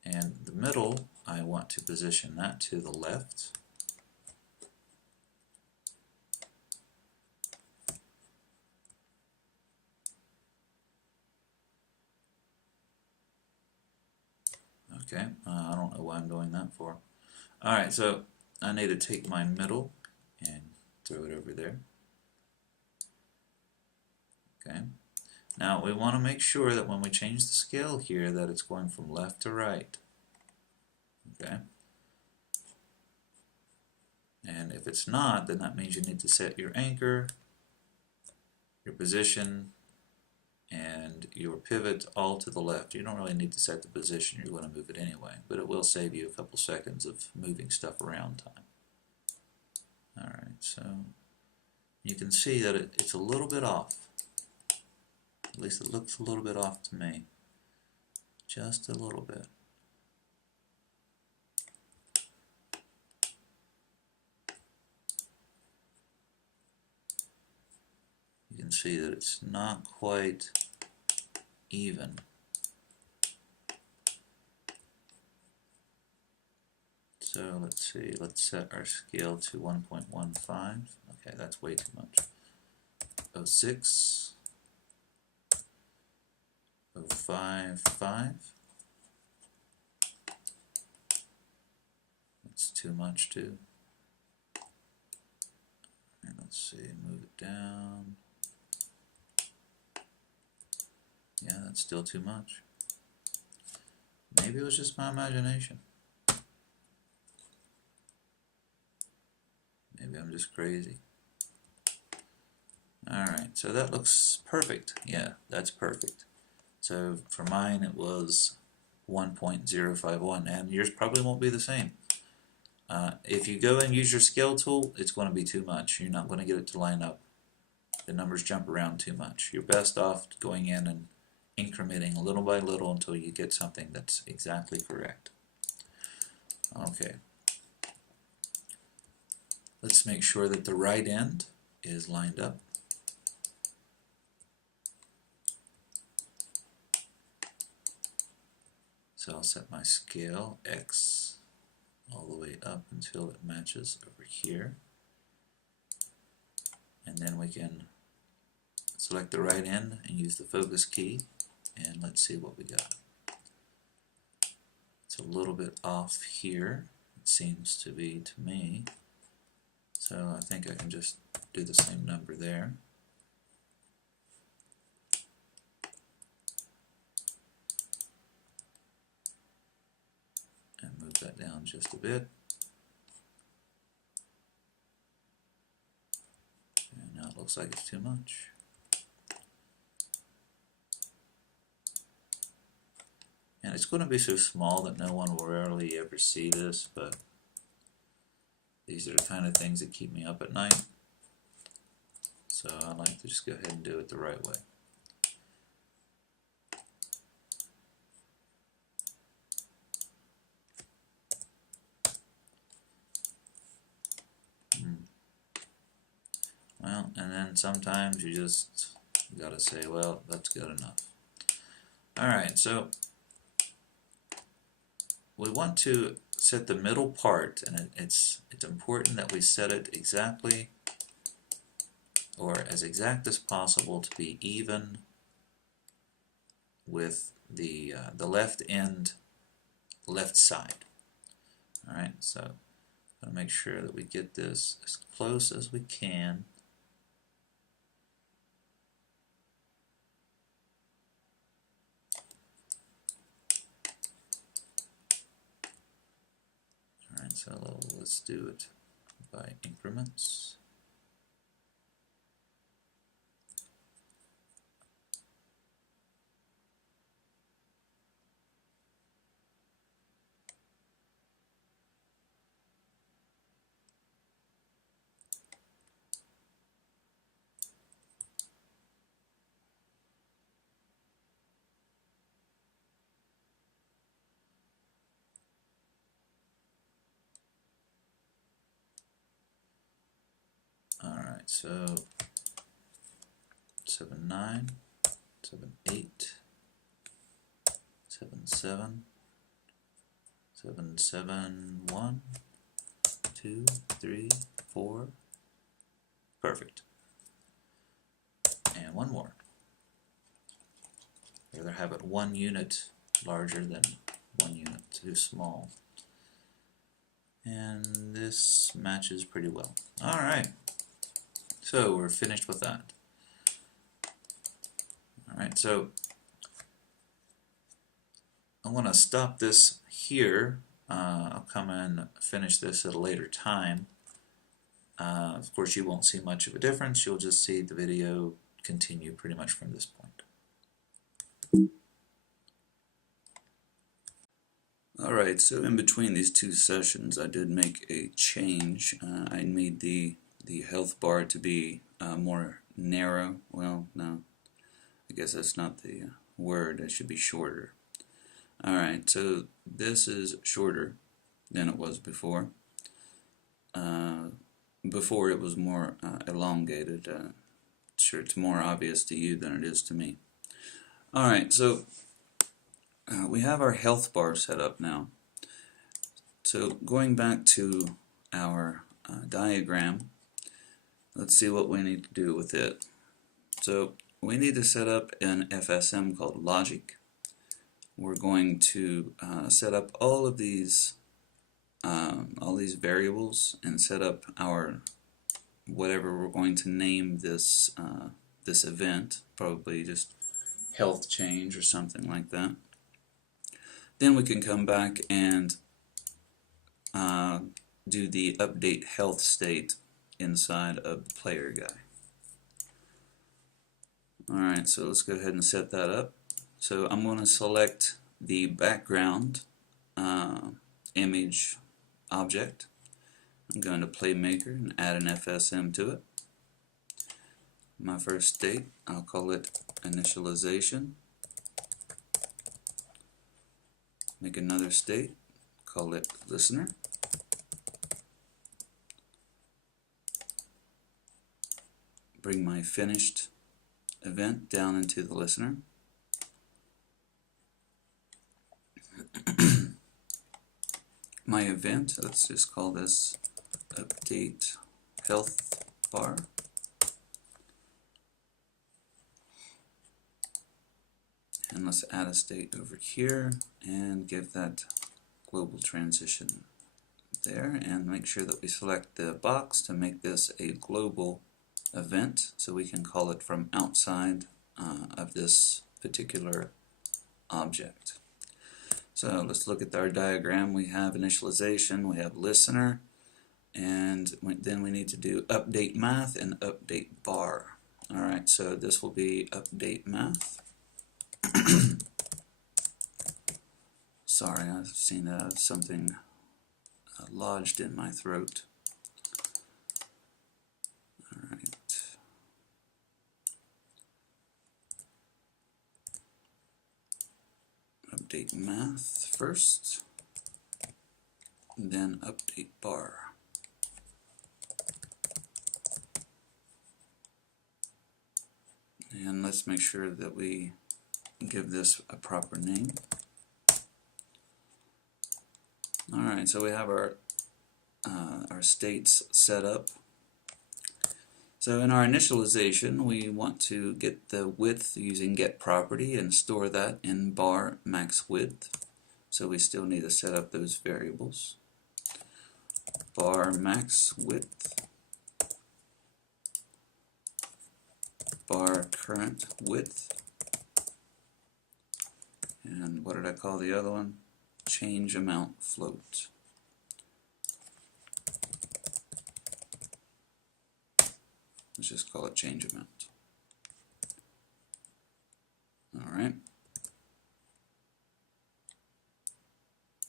And the middle, I want to position that to the left. Okay, I don't know why I'm doing that for. Alright, so I need to take my middle and throw it over there. Okay. Now we want to make sure that when we change the scale here that it's going from left to right. Okay. And if it's not, then that means you need to set your anchor, your position, and your pivot all to the left. You don't really need to set the position, you're going to move it anyway, but it will save you a couple seconds of moving stuff around time. Alright, so you can see that it's a little bit off. At least it looks a little bit off to me. Just a little bit. You can see that it's not quite even. So let's see, let's set our scale to 1.15. Okay, that's way too much. 06, 055. That's too much too. And let's see, move it down. Yeah, that's still too much. Maybe it was just my imagination. Maybe I'm just crazy. Alright, so that looks perfect. Yeah, that's perfect. So for mine it was 1.051, and yours probably won't be the same. If you go and use your scale tool, it's going to be too much. You're not going to get it to line up. The numbers jump around too much. You're best off going in and incrementing little by little until you get something that's exactly correct. Okay. Let's make sure that the right end is lined up. So I'll set my scale X all the way up until it matches over here. And then we can select the right end and use the focus key, and let's see what we got. It's a little bit off here, it seems to be to me. So I think I can just do the same number there. And move that down just a bit. And now it looks like it's too much. And it's going to be so small that no one will rarely ever see this, but these are the kind of things that keep me up at night. So I like to just go ahead and do it the right way. Well, and then sometimes you just gotta say, well, that's good enough. Alright, so we want to set the middle part, and it's important that we set it exactly or as exact as possible to be even with the left end, left side. Alright, so gotta make sure that we get this as close as we can. Alright, so let's do it by increments. Alright, so 7, 9, 7, 8, 7, 7, 7, 7, 1, 2, 3, 4. Perfect. And one more. I'd rather have it 1 unit larger than 1 unit too small. And this matches pretty well. Alright, so we're finished with that. Alright, so I want to stop this here. I'll come and finish this at a later time. Of course, you won't see much of a difference. You'll just see the video continue pretty much from this point. Alright, so in between these two sessions I did make a change. I made the health bar to be more narrow. Well, no, I guess that's not the word. It should be shorter. Alright, so this is shorter than it was before. Before it was more elongated. Sure, it's more obvious to you than it is to me. Alright, so we have our health bar set up now. So going back to our diagram, let's see what we need to do with it. So we need to set up an FSM called logic. We're going to set up all these variables and set up our whatever we're going to name this this event, probably just health change or something like that. Then we can come back and do the update health state inside of the player guy. Alright, so let's go ahead and set that up. So I'm going to select the background image object. I'm going to Playmaker and add an FSM to it. My first state, I'll call it initialization. Make another state, call it listener. Bring my finished event down into the listener. My event, let's just call this update health bar. And let's add a state over here and give that global transition there, and make sure that we select the box to make this a global event so we can call it from outside of this particular object. So let's look at our diagram. We have initialization, we have listener, and then we need to do update math and update bar. Alright, so this will be update math. Sorry, I've seen something lodged in my throat. Alright. Update math first, then update bar. And let's make sure that we give this a proper name. Alright, so we have our states set up. So in our initialization, we want to get the width using getProperty and store that in bar max width. So we still need to set up those variables. Bar max width, bar current width, and what did I call the other one? Change amount float. Let's just call it change amount. Alright.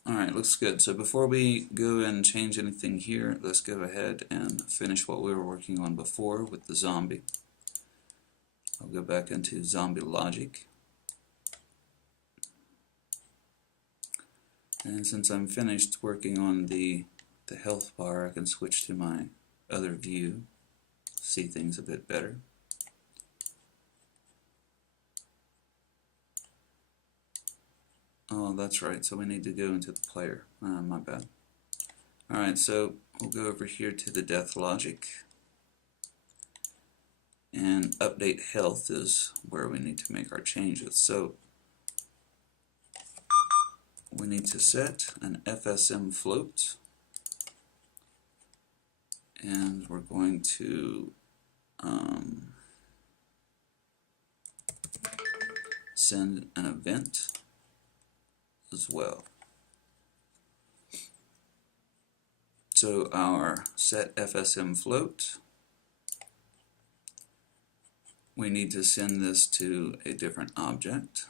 Alright, looks good. So before we go and change anything here, let's go ahead and finish what we were working on before with the zombie. I'll go back into zombie logic. And since I'm finished working on the health bar, I can switch to my other view, see things a bit better. Oh, that's right, so we need to go into the player. My bad. Alright, so we'll go over here to the death logic. And update health is where we need to make our changes. So we need to set an FSM float, and we're going to send an event as well. So our set FSM float, we need to send this to a different object.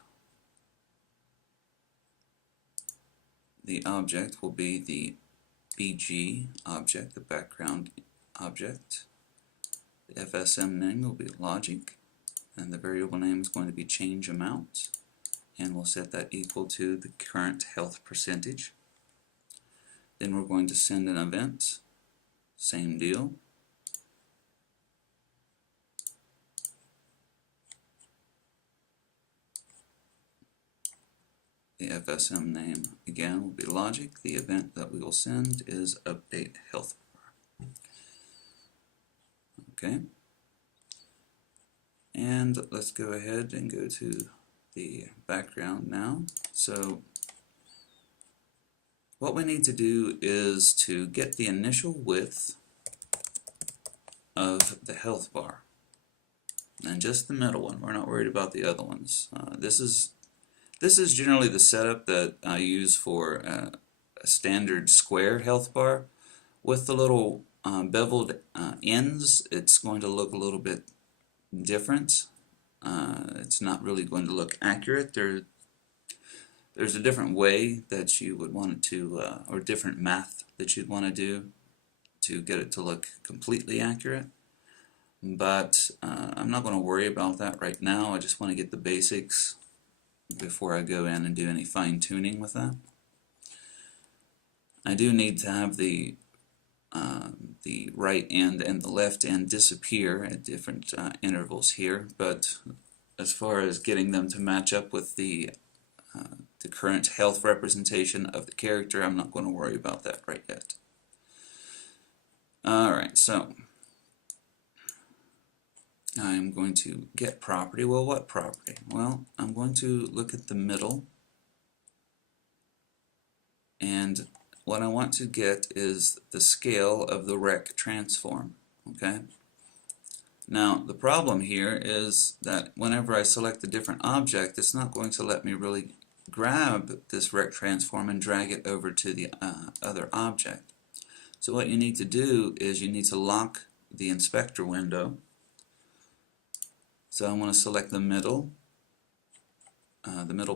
The object will be the BG object, the background object. The FSM name will be logic, and the variable name is going to be change amount, and we'll set that equal to the current health percentage. Then we're going to send an event, same deal. The FSM name again will be logic. The event that we will send is update health bar. Okay. And let's go ahead and go to the background now. So what we need to do is to get the initial width of the health bar, and just the middle one. We're not worried about the other ones. This is generally the setup that I use for a standard square health bar. With the little beveled ends, it's going to look a little bit different. It's not really going to look accurate. There's a different way that you would want it to, or different math that you'd want to do to get it to look completely accurate. But I'm not going to worry about that right now. I just want to get the basics before I go in and do any fine-tuning with that. I do need to have the right end and the left end disappear at different intervals here, but as far as getting them to match up with the current health representation of the character, I'm not going to worry about that right yet. Alright, so I'm going to get property. Well, what property? Well, I'm going to look at the middle, and what I want to get is the scale of the rec transform. Okay? Now, the problem here is that whenever I select a different object, it's not going to let me really grab this rec transform and drag it over to the other object. So what you need to do is you need to lock the inspector window. So I want to select the middle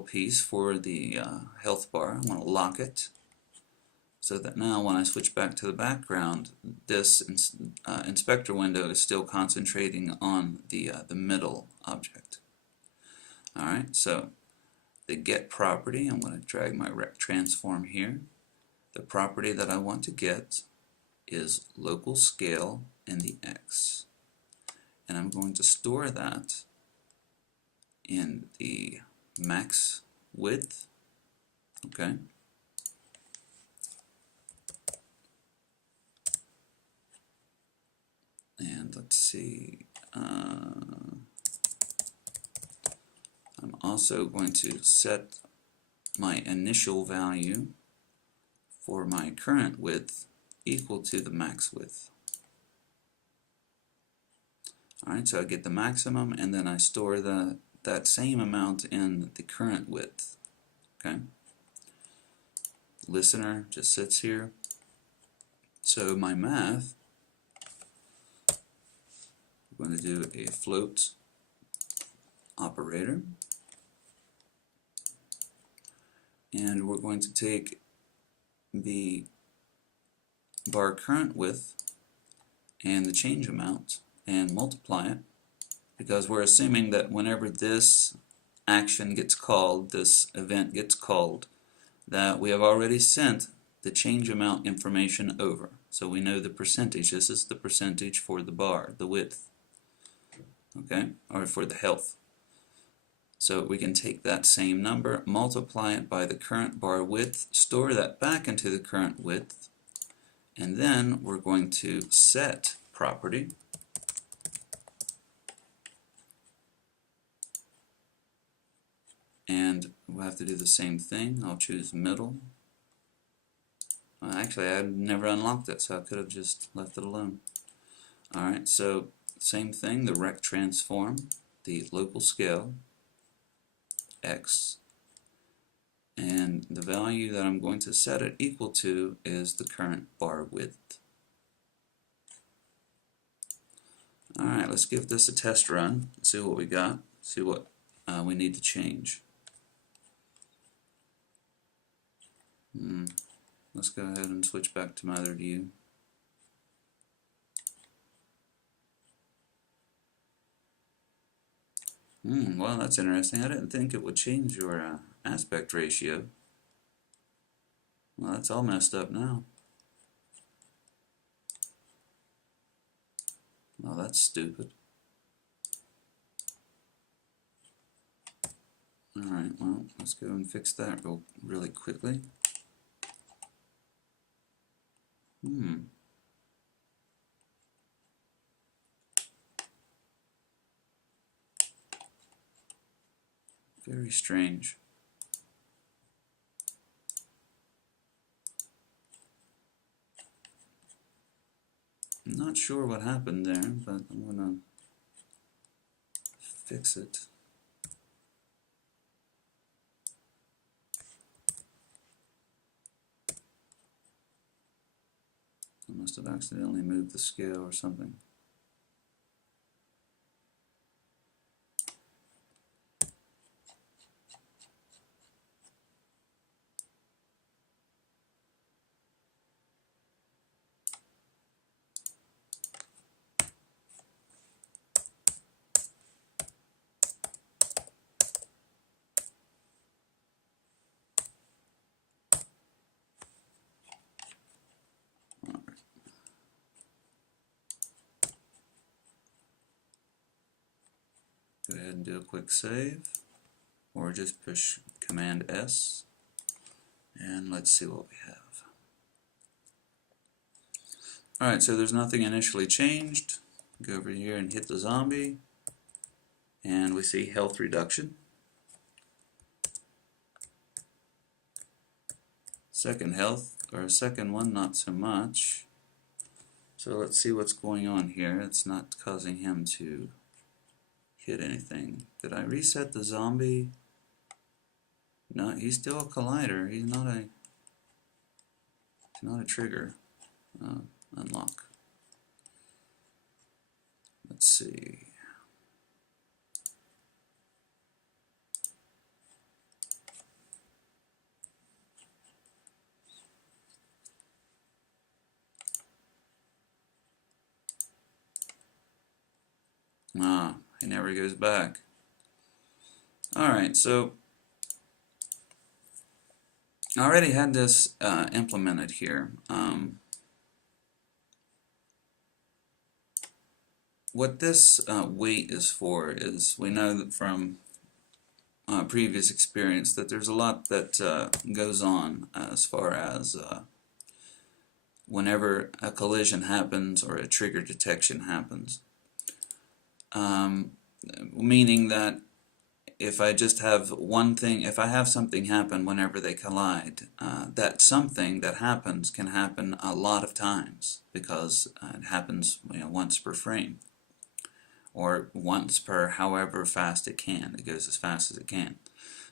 piece for the health bar. I want to lock it so that now when I switch back to the background, this inspector window is still concentrating on the middle object. Alright, so the get property, I'm going to drag my rec transform here. The property that I want to get is local scale in the X. And I'm going to store that in the max width. Okay. And let's see, I'm also going to set my initial value for my current width equal to the max width. Alright, so I get the maximum and then I store that same amount in the current width. Okay. Listener just sits here. So my math, I'm going to do a float operator, and we're going to take the bar current width and the change amount and multiply it, because we're assuming that whenever this action gets called, this event gets called, that we have already sent the change amount information over. So we know the percentage. This is the percentage for the bar, the width, okay, or for the health. So we can take that same number, multiply it by the current bar width, store that back into the current width, and then we're going to set property. And we'll have to do the same thing. I'll choose middle. Actually, I never unlocked it, so I could have just left it alone. Alright, so same thing, the rect transform, the local scale, x, and the value that I'm going to set it equal to is the current bar width. Alright, let's give this a test run, see what we got, see what we need to change. Let's go ahead and switch back to my other view. Well, that's interesting. I didn't think it would change your aspect ratio. Well, that's all messed up now. Well, that's stupid. Alright, well, let's go and fix that really quickly. Very strange. I'm not sure what happened there, but I'm gonna fix it. I must have accidentally moved the scale or something. Go ahead and do a quick save, or just push Command S, and let's see what we have. Alright, so there's nothing initially changed. Go over here and hit the zombie, and we see health reduction. Second health, or second one, not so much. So let's see what's going on here. It's not causing him to hit anything. Did I reset the zombie? No, he's still a collider. He's not a trigger. Unlock. Let's see. He never goes back. Alright, so I already had this implemented here. What this weight is for is, we know that from previous experience that there's a lot that goes on as far as whenever a collision happens or a trigger detection happens. Meaning that if I just have one thing, if I have something happen whenever they collide, that something that happens can happen a lot of times because it happens, once per frame or once per however fast it can. It goes as fast as it can.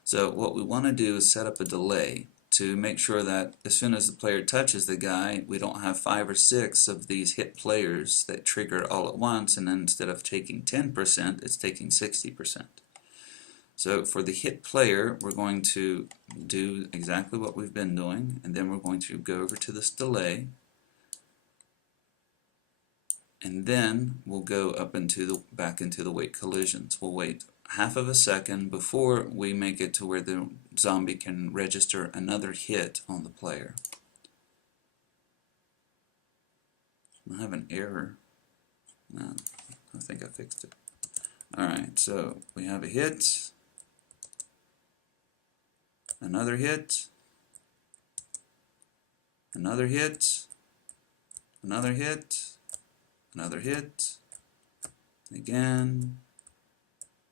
So what we want to do is set up a delay to make sure that as soon as the player touches the guy, we don't have 5 or 6 of these hit players that trigger all at once, and then instead of taking 10%, it's taking 60%. So for the hit player, we're going to do exactly what we've been doing, and then we're going to go over to this delay, and then we'll go up into back into the wait collisions. We'll wait half of a second before we make it to where the zombie can register another hit on the player. I have an error. No, I think I fixed it. Alright, so we have a hit, another hit, another hit, another hit, another hit, again.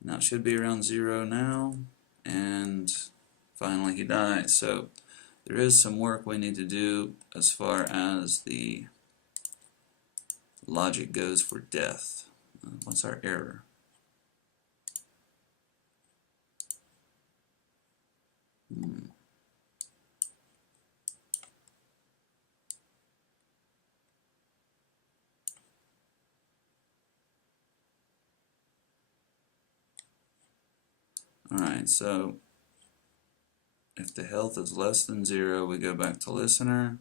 Now it should be around 0 now, and finally he dies. So there is some work we need to do as far as the logic goes for death. What's our error? Alright, so if the health is less than 0, we go back to listener.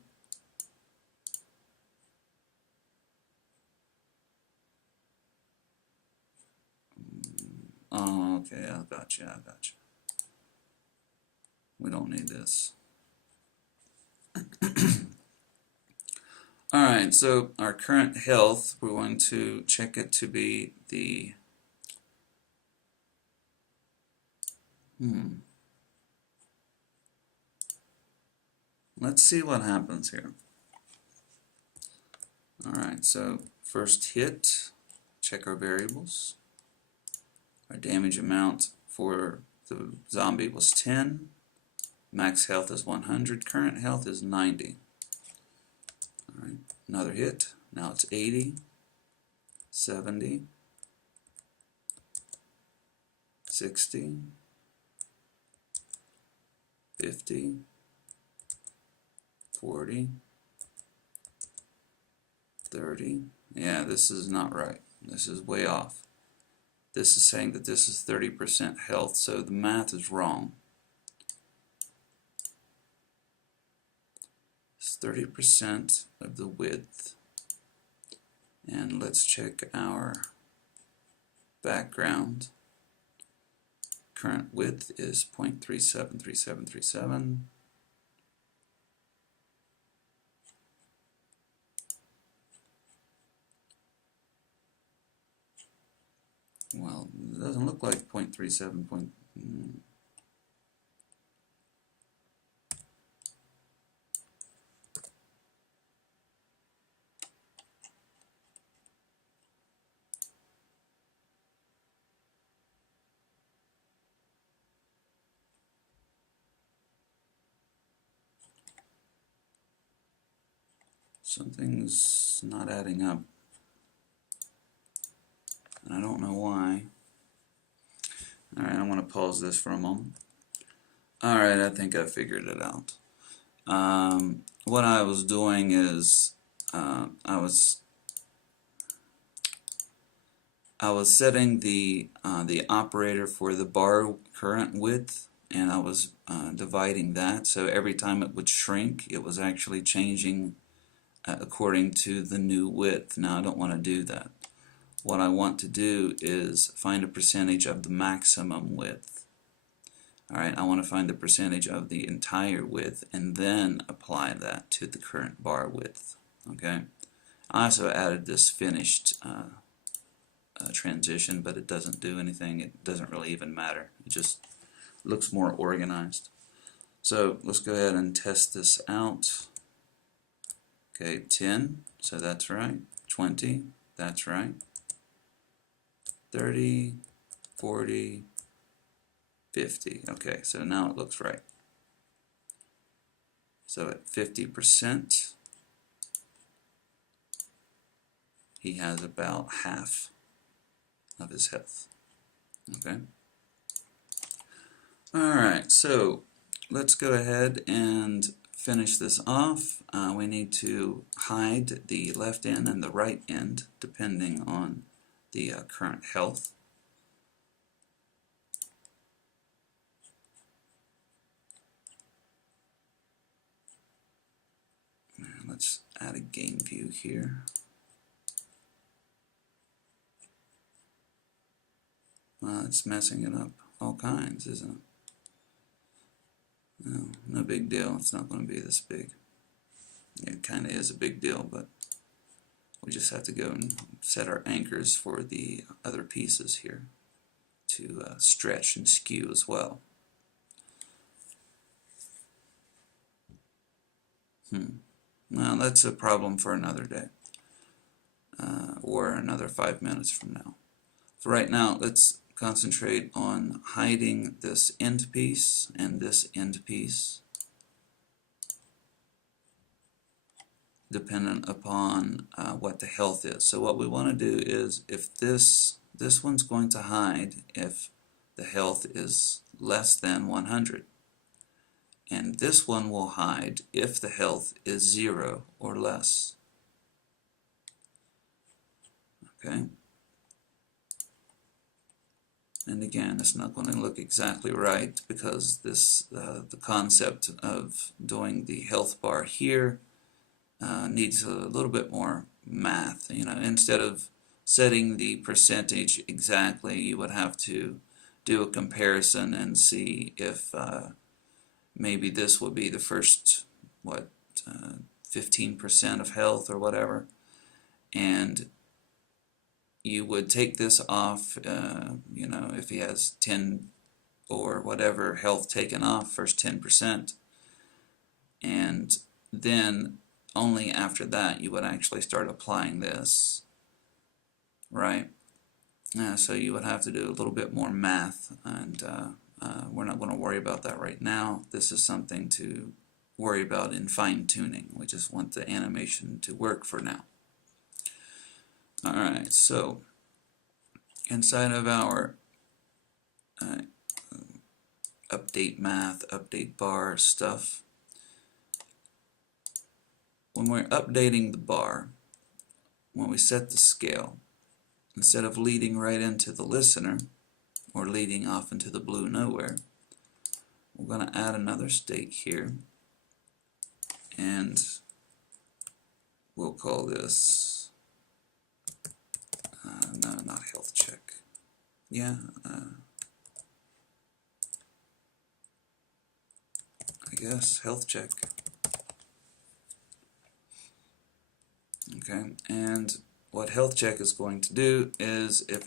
Oh, okay, I got you. We don't need this. Alright, so our current health, we're going to check it to be the let's see what happens here. Alright, so first hit, check our variables. Our damage amount for the zombie was 10. Max health is 100. Current health is 90. Alright, another hit. Now it's 80, 70, 60, 50, 40, 30. Yeah, this is not right. This is way off. This is saying that this is 30% health, so the math is wrong. It's 30% of the width. And let's check our background. Current width is 0.373737. Well, it doesn't look like 0.37. Something's not adding up, and I don't know why. Alright, I'm going to pause this for a moment. Alright, I think I figured it out. What I was doing is I was setting the operator for the bar current width, and I was dividing that, so every time it would shrink, it was actually changing according to the new width. Now I don't want to do that. What I want to do is find a percentage of the maximum width. Alright, I want to find the percentage of the entire width and then apply that to the current bar width. Okay. I also added this finished transition, but it doesn't do anything. It doesn't really even matter. It just looks more organized. So let's go ahead and test this out. Okay, 10, so that's right. 20, that's right. 30, 40, 50. Okay, so now it looks right. So at 50%, he has about half of his health. Okay. Alright, so let's go ahead and finish this off. We need to hide the left end and the right end depending on the current health. And let's add a game view here. It's messing it up all kinds, isn't it? No, no big deal. It's not going to be this big. It kind of is a big deal, but we just have to go and set our anchors for the other pieces here to stretch and skew as well. Well, that's a problem for another day, or another 5 minutes from now. For right now, let's concentrate on hiding this end piece and this end piece, dependent upon what the health is. So what we want to do is, if this one's going to hide if the health is less than 100. And this one will hide if the health is 0 or less. Okay? And again, it's not going to look exactly right because this the concept of doing the health bar here needs a little bit more math. You know, instead of setting the percentage exactly, you would have to do a comparison and see if maybe this would be the first, 15% of health or whatever, and you would take this off, you know, if he has 10 or whatever health taken off, first 10%, and then only after that you would actually start applying this, right? So you would have to do a little bit more math, and we're not going to worry about that right now. This is something to worry about in fine-tuning. We just want the animation to work for now. Alright, so inside of our update math, update bar stuff, when we're updating the bar, when we set the scale, instead of leading right into the listener or leading off into the blue nowhere, we're going to add another state here, and we'll call this no, not health check. Yeah, I guess health check. Okay, and what health check is going to do is if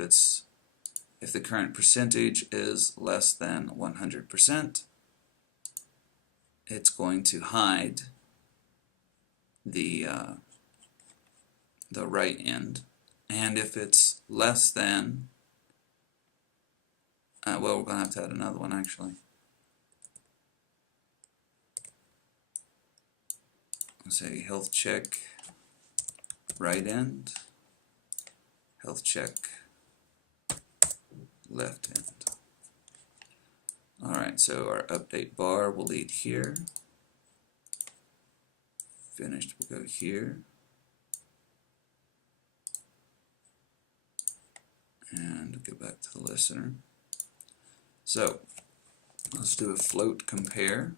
the current percentage is less than 100%, it's going to hide the right end, and if it's less than, well, we're going to have to add another one actually. Let's say health check right end, health check left end. Alright, so our update bar will lead here. Finished will go here. And go back to the listener. So, let's do a float compare.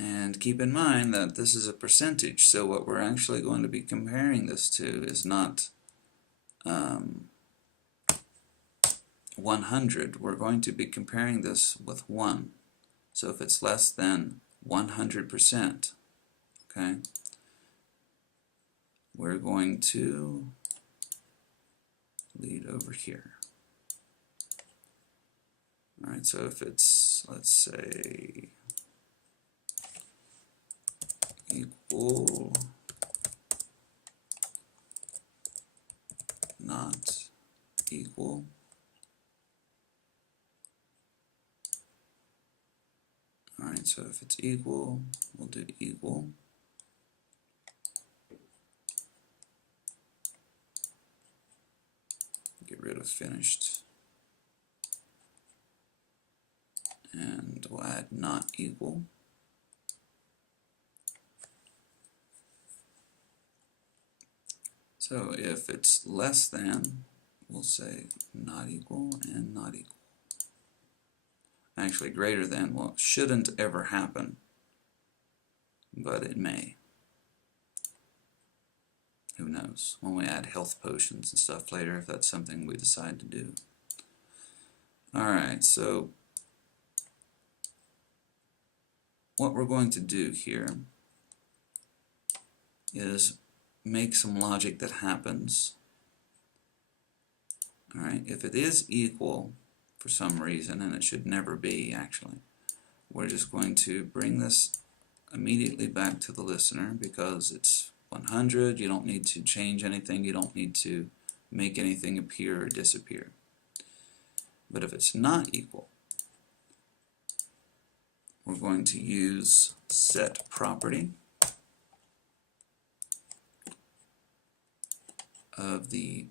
And keep in mind that this is a percentage, so what we're actually going to be comparing this to is not 100. We're going to be comparing this with 1. So if it's less than 100%, okay, we're going to lead over here. Alright, so if it's, let's say, equal, not equal, alright, so if it's equal, we'll do equal. Get rid of finished. And we'll add not equal. So if it's less than, we'll say not equal and not equal. Actually, greater than, well, shouldn't ever happen, but it may. Who knows? When we add health potions and stuff later, if that's something we decide to do. Alright, so what we're going to do here is make some logic that happens. Alright, if it is equal for some reason, and it should never be actually, we're just going to bring this immediately back to the listener because it's 100. You don't need to change anything, you don't need to make anything appear or disappear. But if it's not equal, we're going to use set property of the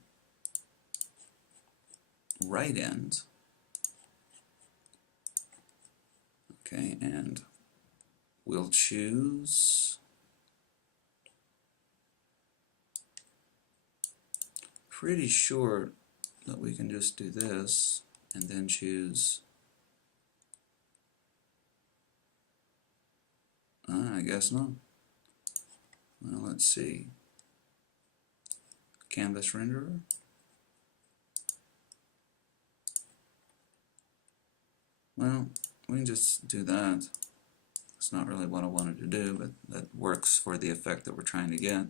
right end, okay, and we'll choose pretty sure that we can just do this and then choose I guess not. Well, let's see. Canvas renderer. Well, we can just do that. It's not really what I wanted to do, but that works for the effect that we're trying to get.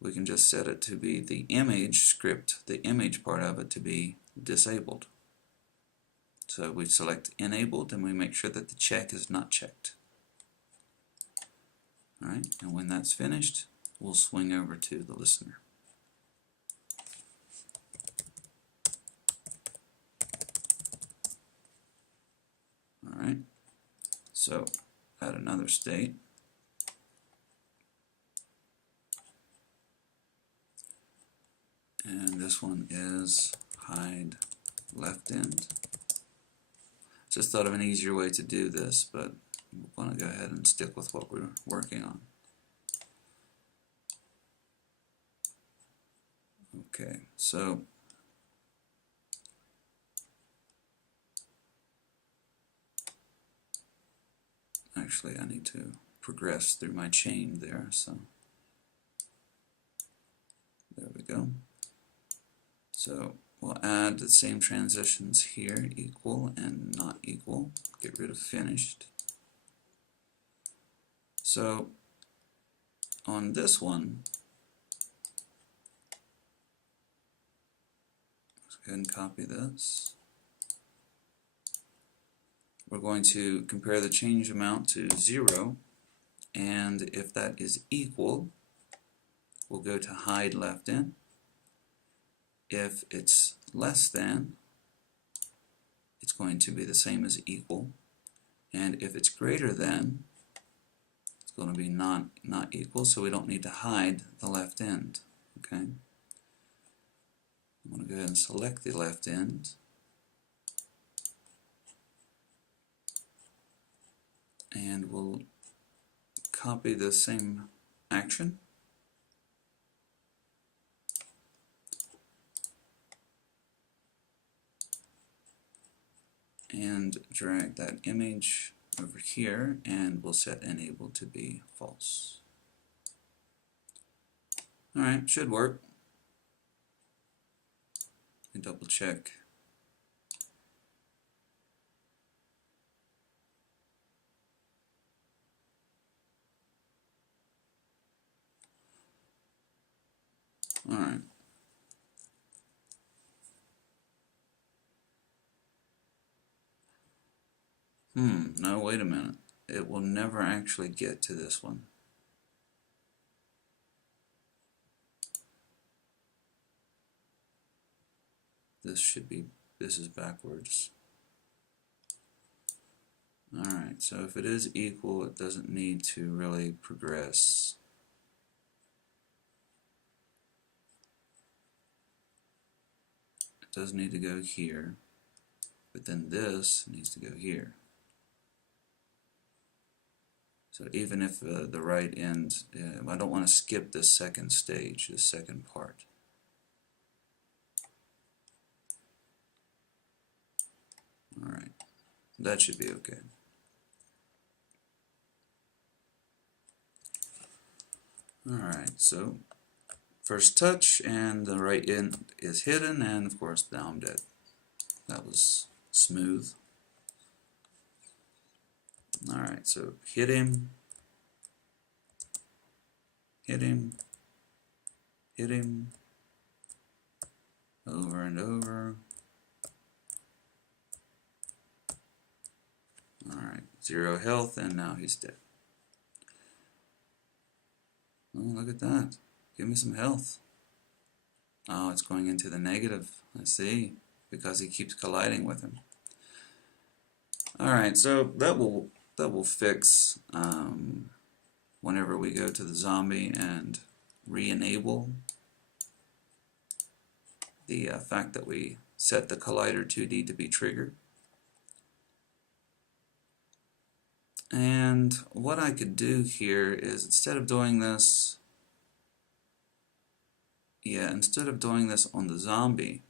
We can just set it to be the image script, the image part of it to be disabled. So we select enabled and we make sure that the check is not checked. Alright, and when that's finished, we'll swing over to the listener. Alright, so add another state. And this one is hide left end. Just thought of an easier way to do this, but we want to go ahead and stick with what we're working on. Okay, so actually I need to progress through my chain there, so there we go. So we'll add the same transitions here, equal and not equal, get rid of finished. So on this one, let's go ahead and copy this. We're going to compare the change amount to 0, and if that is equal, we'll go to hide left in. If it's less than, it's going to be the same as equal, and if it's greater than, it's going to be not equal, so we don't need to hide the left end. Okay, I'm going to go ahead and select the left end, and we'll copy the same action and drag that image over here, and we'll set enable to be false. Alright, should work. And double check. Alright. No, wait a minute. It will never actually get to this one. This is backwards. Alright, so if it is equal, it doesn't need to really progress. It does need to go here, but then this needs to go here. So even if the right end, I don't want to skip this second stage, this second part. Alright, that should be okay. Alright, so first touch, and the right end is hidden, and of course now I'm dead. That was smooth. Alright, so hit him, hit him, hit him, over and over. Alright, 0 health, and now he's dead. Oh, look at that. Give me some health. Oh, it's going into the negative. I see. Because he keeps colliding with him. Alright, so that will fix whenever we go to the zombie and re-enable the fact that we set the collider 2D to be triggered. And what I could do here is, instead of doing this on the zombie,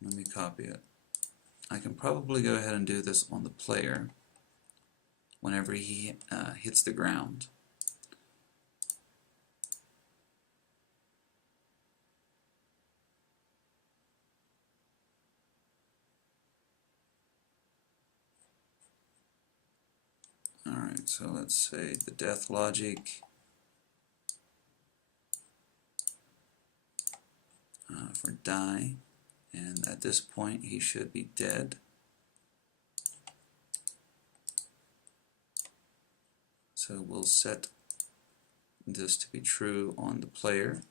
let me copy it. I can probably go ahead and do this on the player whenever he hits the ground. Alright, so let's say the death logic for die, and at this point he should be dead. So we'll set this to be true on the player.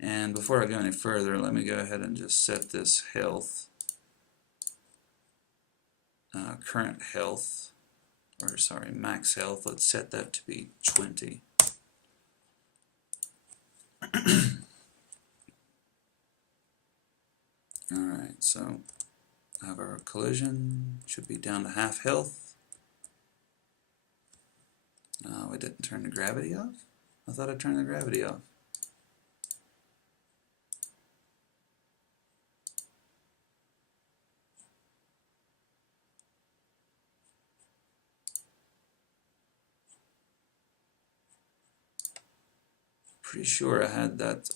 And before I go any further, let me go ahead and just set this health, current health, or sorry, max health, let's set that to be 20. Alright, so have our collision, should be down to half health. We didn't turn the gravity off? I thought I turned the gravity off. Pretty sure I had that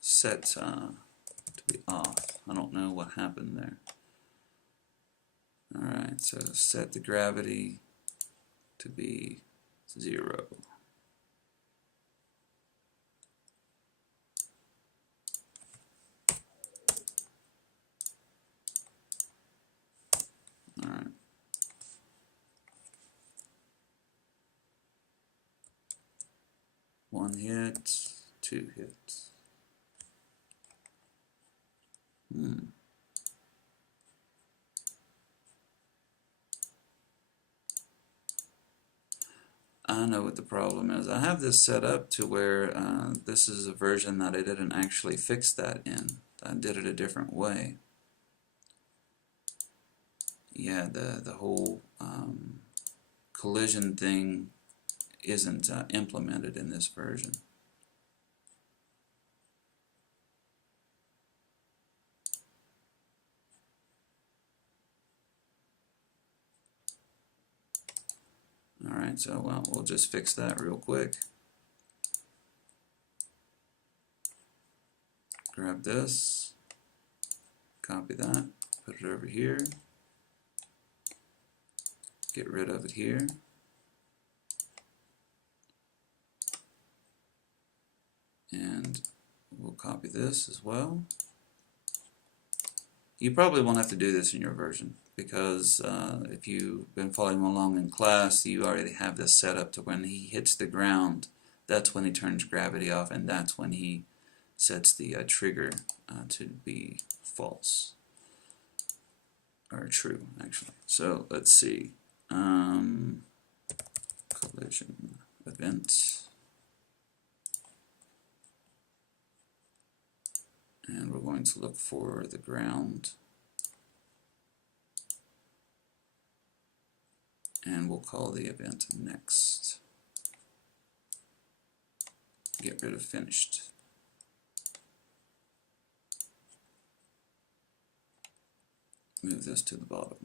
set to be off. I don't know what happened there. Alright, so set the gravity to be 0. Alright. One hit, 2 hits. I know what the problem is. I have this set up to where this is a version that I didn't actually fix that in. I did it a different way. Yeah, the whole collision thing isn't implemented in this version. Alright, so we'll just fix that real quick. Grab this, copy that, put it over here, get rid of it here. And we'll copy this as well. You probably won't have to do this in your version because if you've been following along in class, you already have this set up to when he hits the ground, that's when he turns gravity off, and that's when he sets the trigger to be false, or true, actually. So let's see. Collision event. And we're going to look for the ground. And we'll call the event next. Get rid of finished. Move this to the bottom.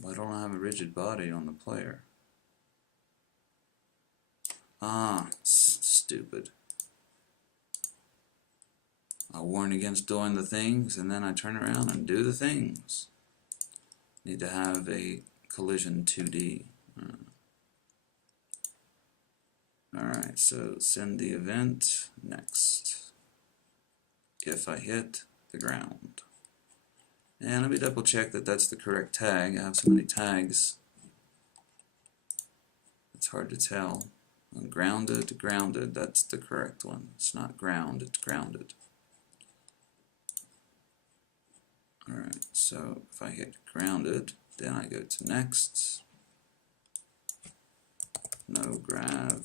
Why don't I have a rigid body on the player? Ah, stupid. I warn against doing the things, and then I turn around and do the things. Need to have a collision 2D. Alright, so send the event next. If I hit the ground. And let me double check that that's the correct tag. I have so many tags, it's hard to tell. Grounded, grounded, that's the correct one. It's not ground, it's grounded. Alright, so if I hit grounded, then I go to next. No grav.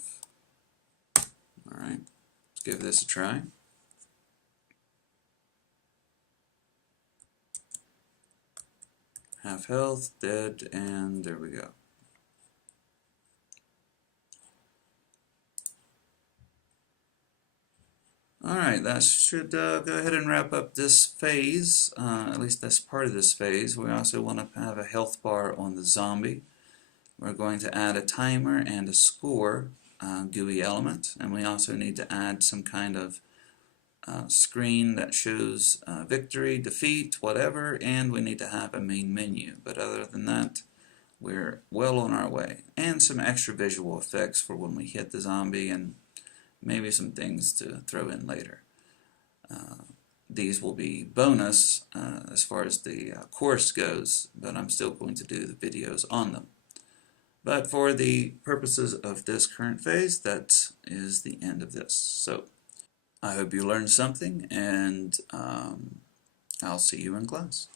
Alright, let's give this a try. Half health, dead, and there we go. Alright, that should go ahead and wrap up this phase, at least this part of this phase. We also want to have a health bar on the zombie. We're going to add a timer and a score GUI element, and we also need to add some kind of screen that shows victory, defeat, whatever, and we need to have a main menu. But other than that, we're well on our way. And some extra visual effects for when we hit the zombie, and maybe some things to throw in later. These will be bonus as far as the course goes, but I'm still going to do the videos on them. But for the purposes of this current phase, that is the end of this. So I hope you learned something, and I'll see you in class.